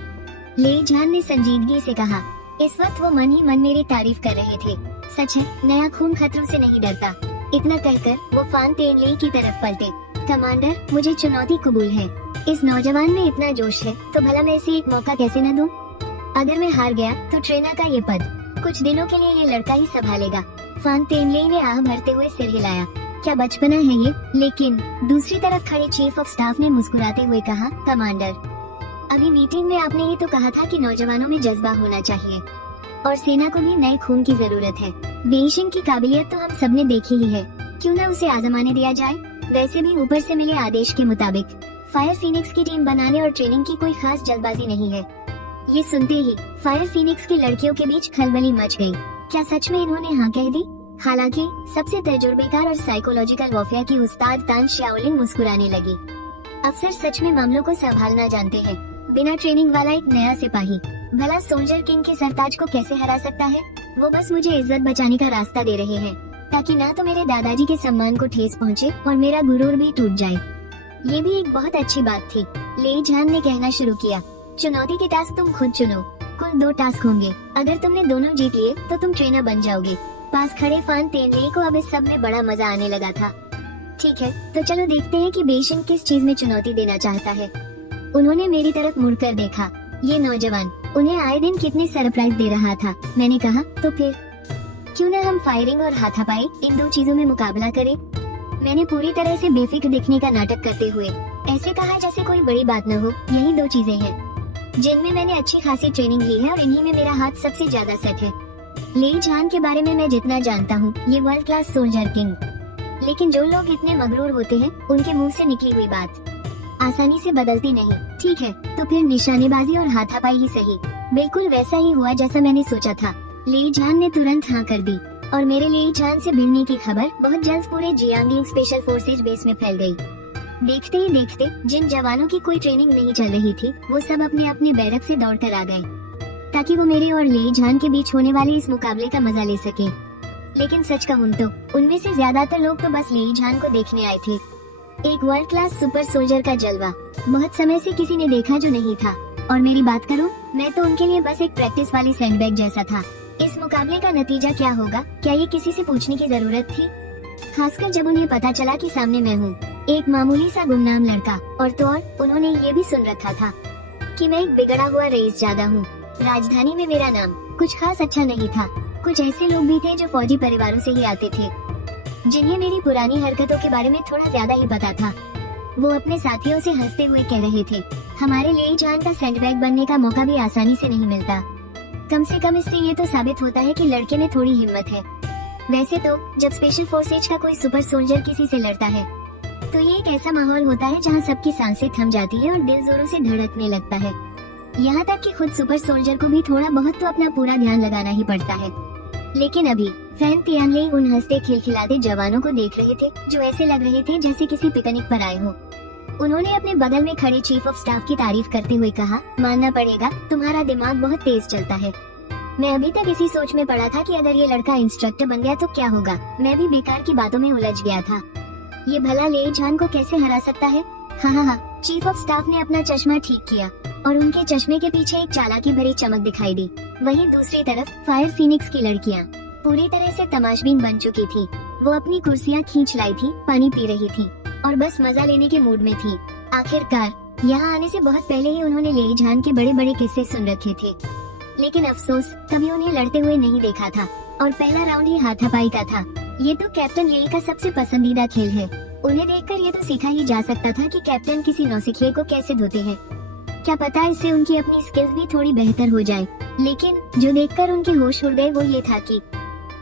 ले झान ने संजीदगी से कहा। इस वक्त वो मन ही मन मेरी तारीफ कर रहे थे। सच है, नया खून खतरों से नहीं डरता। इतना कहकर वो फान तियांगले की तरफ पलटे। कमांडर, मुझे चुनौती कबूल है। इस नौजवान में इतना जोश है, तो भला मैं इसे एक मौका कैसे न दूं? अगर मैं हार गया तो ट्रेनर का ये पद कुछ दिनों के लिए ये लड़का ही संभालेगा। फान तियांगले ने आह भरते हुए सिर हिलाया। क्या बचपना है ये? लेकिन दूसरी तरफ खड़े चीफ ऑफ स्टाफ ने मुस्कुराते हुए कहा, कमांडर, अभी मीटिंग में आपने ये तो कहा था कि नौजवानों में जज्बा होना चाहिए और सेना को भी नए खून की जरूरत है। बेइशिंग की काबिलियत तो हम सबने देखी ही है, क्यों ना उसे आजमाने दिया जाए? वैसे भी ऊपर से मिले आदेश के मुताबिक फायर फिनिक्स की टीम बनाने और ट्रेनिंग की कोई खास जल्दबाजी नहीं है। ये सुनते ही फायर फिनिक्स की लड़कियों के बीच खलबली मच गई। क्या सच में इन्होंने हाँ कह दी? हालांकि सबसे तजुर्बेकार और साइकोलॉजिकल वॉफिया की उस्ताद तान श्याओलिंग मुस्कुराने लगी। अफसर सच में मामलों को संभालना जानते हैं। बिना ट्रेनिंग वाला एक नया सिपाही भला सोल्जर किंग के सरताज को कैसे हरा सकता है? वो बस मुझे इज्जत बचाने का रास्ता दे रहे हैं, ताकि ना तो मेरे दादाजी के सम्मान को ठेस पहुंचे और मेरा गुरूर भी टूट जाए। ये भी एक बहुत अच्छी बात थी। ले झान ने कहना शुरू किया, चुनौती के टास्क तुम खुद चुनो। कुल 2 टास्क होंगे। अगर तुमने दोनों जीत लिए तो तुम ट्रेनर बन जाओगे। पास खड़े फान तियांगले को अब इस सब में बड़ा मजा आने लगा था। ठीक है, तो चलो देखते हैं कि बेइशिंग किस चीज में चुनौती देना चाहता है। उन्होंने मेरी तरफ मुड़कर देखा। ये नौजवान उन्हें आए दिन कितने सरप्राइज दे रहा था। मैंने कहा, तो फिर क्यों न हम फायरिंग और हाथापाई इन 2 चीजों में मुकाबला करें? मैंने पूरी तरह से बेफिक्र दिखने का नाटक करते हुए ऐसे कहा जैसे कोई बड़ी बात न हो। यही 2 चीजें हैं जिनमें मैंने अच्छी खासी ट्रेनिंग ली है और इन्हीं में मेरा हाथ सबसे ज्यादा सेट है। ले झान के बारे में मैं जितना जानता हूँ, ये वर्ल्ड क्लास सोल्जर किंग। लेकिन जो लोग इतने मगरूर होते हैं, उनके मुंह से निकली हुई बात आसानी से बदलती नहीं। ठीक है, तो फिर निशानेबाजी और हाथापाई ही सही। बिल्कुल वैसा ही हुआ जैसा मैंने सोचा था। ले झान ने तुरंत हाँ कर दी और मेरे ले झान से भिड़ने की खबर बहुत जल्द पूरे जियांगलिंग स्पेशल फोर्सेज बेस में फैल गई। देखते ही देखते जिन जवानों की कोई ट्रेनिंग नहीं चल रही थी, वो सब अपने अपने बैरक से दौड़कर आ गए, ताकि वो मेरे और ले झान के बीच होने वाले इस मुकाबले का मजा ले सके। लेकिन सच कहूँ तो उनमें से ज्यादातर लोग तो बस लेई झान को देखने आए थे। एक वर्ल्ड क्लास सुपर सोल्जर का जलवा बहुत समय से किसी ने देखा जो नहीं था। और मेरी बात करूं, मैं तो उनके लिए बस एक प्रैक्टिस वाली सैंडबैग जैसा था। इस मुकाबले का नतीजा क्या होगा, क्या ये किसी से पूछने की जरूरत थी? खासकर जब उन्हें पता चला कि सामने मैं हूँ, एक मामूली सा गुमनाम लड़का। और तो और उन्होंने ये भी सुन रखा था कि मैं एक बिगड़ा हुआ रईस ज्यादा हूँ। राजधानी में मेरा नाम कुछ खास अच्छा नहीं था। कुछ ऐसे लोग भी थे जो फौजी परिवारों से ही आते थे, जिन्हें मेरी पुरानी हरकतों के बारे में थोड़ा ज्यादा ही पता था। वो अपने साथियों से हंसते हुए कह रहे थे, हमारे लेई झान का सैंडबैग बनने का मौका भी आसानी से नहीं मिलता। कम से कम इससे ये तो साबित होता है कि लड़के में थोड़ी हिम्मत है। वैसे तो जब स्पेशल फोर्सेज का कोई सुपर सोल्जर किसी से लड़ता है तो ये एक ऐसा माहौल होता है जहाँ सबकी सांसें थम जाती है और दिल जोरों से धड़कने लगता है। यहाँ तक कि खुद सुपर सोल्जर को भी थोड़ा बहुत तो अपना पूरा ध्यान लगाना ही पड़ता है। लेकिन अभी फैन तियानले उन हंसते खिलखिलाते जवानों को देख रहे थे जो ऐसे लग रहे थे जैसे किसी पिकनिक पर आए हो। उन्होंने अपने बगल में खड़े चीफ ऑफ स्टाफ की तारीफ करते हुए कहा, मानना पड़ेगा तुम्हारा दिमाग बहुत तेज चलता है। मैं अभी तक इसी सोच में पड़ा था कि अगर ये लड़का इंस्ट्रक्टर बन गया तो क्या होगा। मैं भी बेकार की बातों में उलझ गया था। ये भला लेई झान को कैसे हरा सकता है? हाँ, चीफ ऑफ स्टाफ ने अपना चश्मा ठीक किया और उनके चश्मे के पीछे एक चालाकी भरी चमक दिखाई दी। वहीं दूसरी तरफ फायर फीनिक्स की लड़कियाँ पूरी तरह से तमाशबीन बन चुकी थी। वो अपनी कुर्सियाँ खींच लाई थी, पानी पी रही थी और बस मजा लेने के मूड में थी। आखिरकार यहाँ आने से बहुत पहले ही उन्होंने लेई झान के बड़े बड़े किस्से सुन रखे थे, लेकिन अफसोस कभी उन्हें लड़ते हुए नहीं देखा था। और पहला राउंड ही हाथापाई का था। ये तो कैप्टन लेई का सबसे पसंदीदा खेल है। उन्हें देखकर ये तो सीखा ही जा सकता था कि कैप्टन किसी नौसिखिए को कैसे धोते हैं। क्या पता इससे उनकी अपनी स्किल्स भी थोड़ी बेहतर हो जाए। लेकिन जो देखकर उनके होश उड़ गए वो ये था कि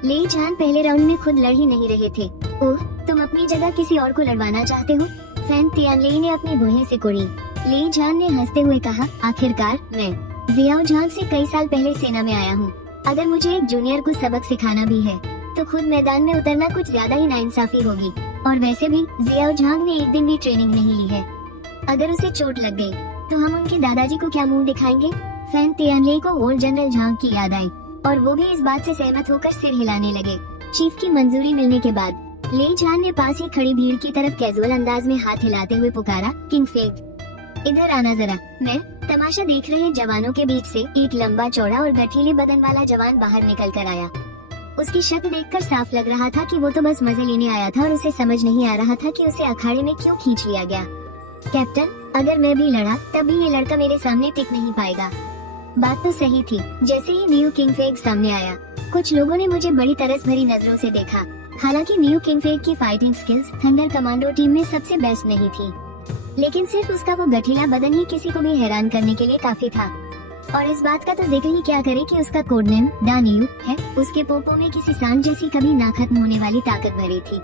लेई झान पहले राउंड में खुद लड़ ही नहीं रहे थे। ओह, तुम अपनी जगह किसी और को लड़वाना चाहते हो? फैन तियानले ने अपनी भुहें से कुड़ी। लेई झान ने हंसते हुए कहा, आखिरकार मैं जियाओ झांग से कई साल पहले सेना में आया हूँ। अगर मुझे एक जूनियर को सबक सिखाना भी है तो खुद मैदान में उतरना कुछ ज्यादा ही नाइंसाफी होगी। और वैसे भी जियाओ झांग ने एक दिन भी ट्रेनिंग नहीं ली है। अगर उसे चोट लग गई तो हम उनके दादाजी को क्या मुंह दिखाएंगे? फैन तियानले को ओल्ड जनरल झांग की याद आई और वो भी इस बात से सहमत होकर सिर हिलाने लगे। चीफ की मंजूरी मिलने के बाद लेई झान ने पास ही खड़ी भीड़ की तरफ कैजुअल अंदाज में हाथ हिलाते हुए पुकारा, किंगफेग इधर आना जरा। मैं तमाशा देख रहे जवानों के बीच से एक लंबा चौड़ा और गठीले बदन वाला जवान बाहर निकल कर आया। उसकी शक्ल देखकर साफ लग रहा था कि वो तो बस मजे लेने आया था और उसे समझ नहीं आ रहा था कि उसे अखाड़े में क्यों खींच लिया गया। कैप्टन, अगर मैं भी लड़ा तब भी ये लड़का मेरे सामने टिक नहीं पाएगा। बात तो सही थी। जैसे ही न्यू किंगफेग सामने आया, कुछ लोगों ने मुझे बड़ी तरस भरी नजरों से देखा। हालांकि न्यू किंगफेग की fighting skills thunder commando team में सबसे बेस्ट नहीं थी, लेकिन सिर्फ उसका वो गठीला बदन ही किसी को भी हैरान करने के लिए काफी था। और इस बात का तो जिक्र ही क्या करे कि उसका कोड नेम दा नियू है। उसके पोपो में किसी सांड जैसी कभी ना खत्म होने वाली ताकत भरी थी।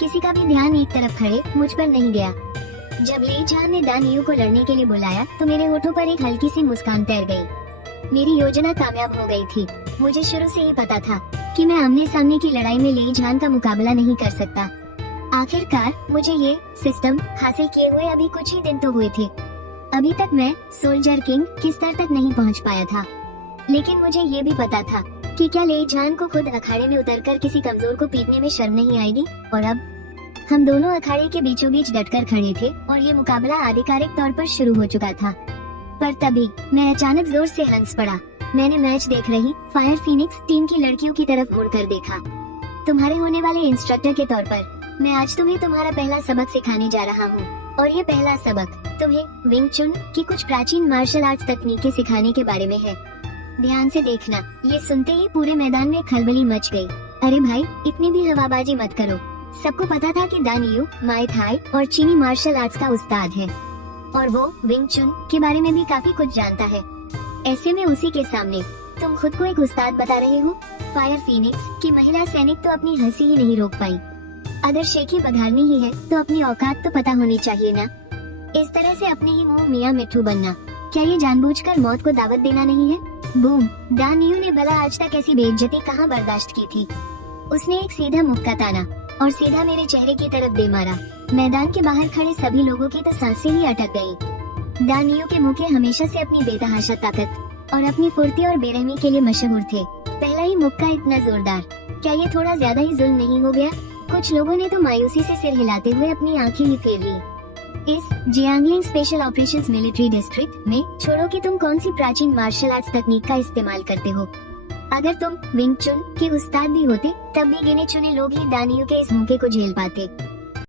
किसी का भी ध्यान एक तरफ खड़े मुझ पर नहीं गया। जब लेई झान ने दा नियू को लड़ने के लिए बुलाया तो मेरे होठों पर एक हल्की सी मुस्कान तैर गई। मेरी योजना कामयाब हो गई थी। मुझे शुरू से ही पता था कि मैं आमने सामने की लड़ाई में लेई झान का मुकाबला नहीं कर सकता। आखिरकार मुझे ये सिस्टम हासिल किए हुए अभी कुछ ही दिन तो हुए थे। अभी तक मैं सोल्जर किंग की स्तर तक नहीं पहुंच पाया था, लेकिन मुझे ये भी पता था कि क्या लेई झान को खुद अखाड़े में उतरकर किसी कमजोर को पीटने में शर्म नहीं आएगी। और अब हम दोनों अखाड़े के बीचों बीच डटकर खड़े थे और ये मुकाबला आधिकारिक तौर पर शुरू हो चुका था। पर तभी मैं अचानक जोर से हंस पड़ा। मैंने मैच देख रही फायर फीनिक्स टीम की लड़कियों की तरफ मुड़कर देखा। तुम्हारे होने वाले इंस्ट्रक्टर के तौर पर मैं आज तुम्हें तुम्हारा पहला सबक सिखाने जा रहा हूँ। और ये पहला सबक तुम्हें विंग चुन की कुछ प्राचीन मार्शल आर्ट्स तकनीकें सिखाने के बारे में है। ध्यान से देखना। ये सुनते ही पूरे मैदान में खलबली मच गई। अरे भाई, इतनी भी हवाबाजी मत करो। सबको पता था कि दा नियू माय थाई और चीनी मार्शल आर्ट्स का उस्ताद है और वो विंग चुन के बारे में भी काफी कुछ जानता है। ऐसे में उसी के सामने तुम खुद को एक उस्ताद बता रहे हो। फायर फीनिक्स की महिला सैनिक तो अपनी हंसी ही नहीं रोक पाई। अगर शेखी बघारनी ही है तो अपनी औकात तो पता होनी चाहिए ना। इस तरह से अपने ही मुंह मियां मिट्ठू बनना, क्या ये जानबूझकर मौत को दावत देना नहीं है? बूम! दा नियू ने भला आज तक ऐसी बेइज्जती कहाँ बर्दाश्त की थी। उसने एक सीधा मुक्का ताना और सीधा मेरे चेहरे की तरफ दे मारा। मैदान के बाहर खड़े सभी लोगों की तो सांसें ही अटक गयी। दा नियू के मुक्के हमेशा से अपनी बेतहाशा ताकत और अपनी फुर्ती और बेरहमी के लिए मशहूर थे। पहला ही मुक्का इतना जोरदार क्या ये थोड़ा ज्यादा ही जुल्म नहीं हो गया? कुछ लोगों ने तो मायूसी से सिर हिलाते हुए अपनी आंखें ही फेर ली। इस जियांगलिंग स्पेशल ऑपरेशंस मिलिट्री डिस्ट्रिक्ट में छोड़ो कि तुम कौन सी प्राचीन मार्शल आर्ट्स तकनीक का इस्तेमाल करते हो। अगर तुम विंग चुन के उस्ताद भी होते तब भी गिने चुने लोग ही दानियों के इस मौके को झेल पाते।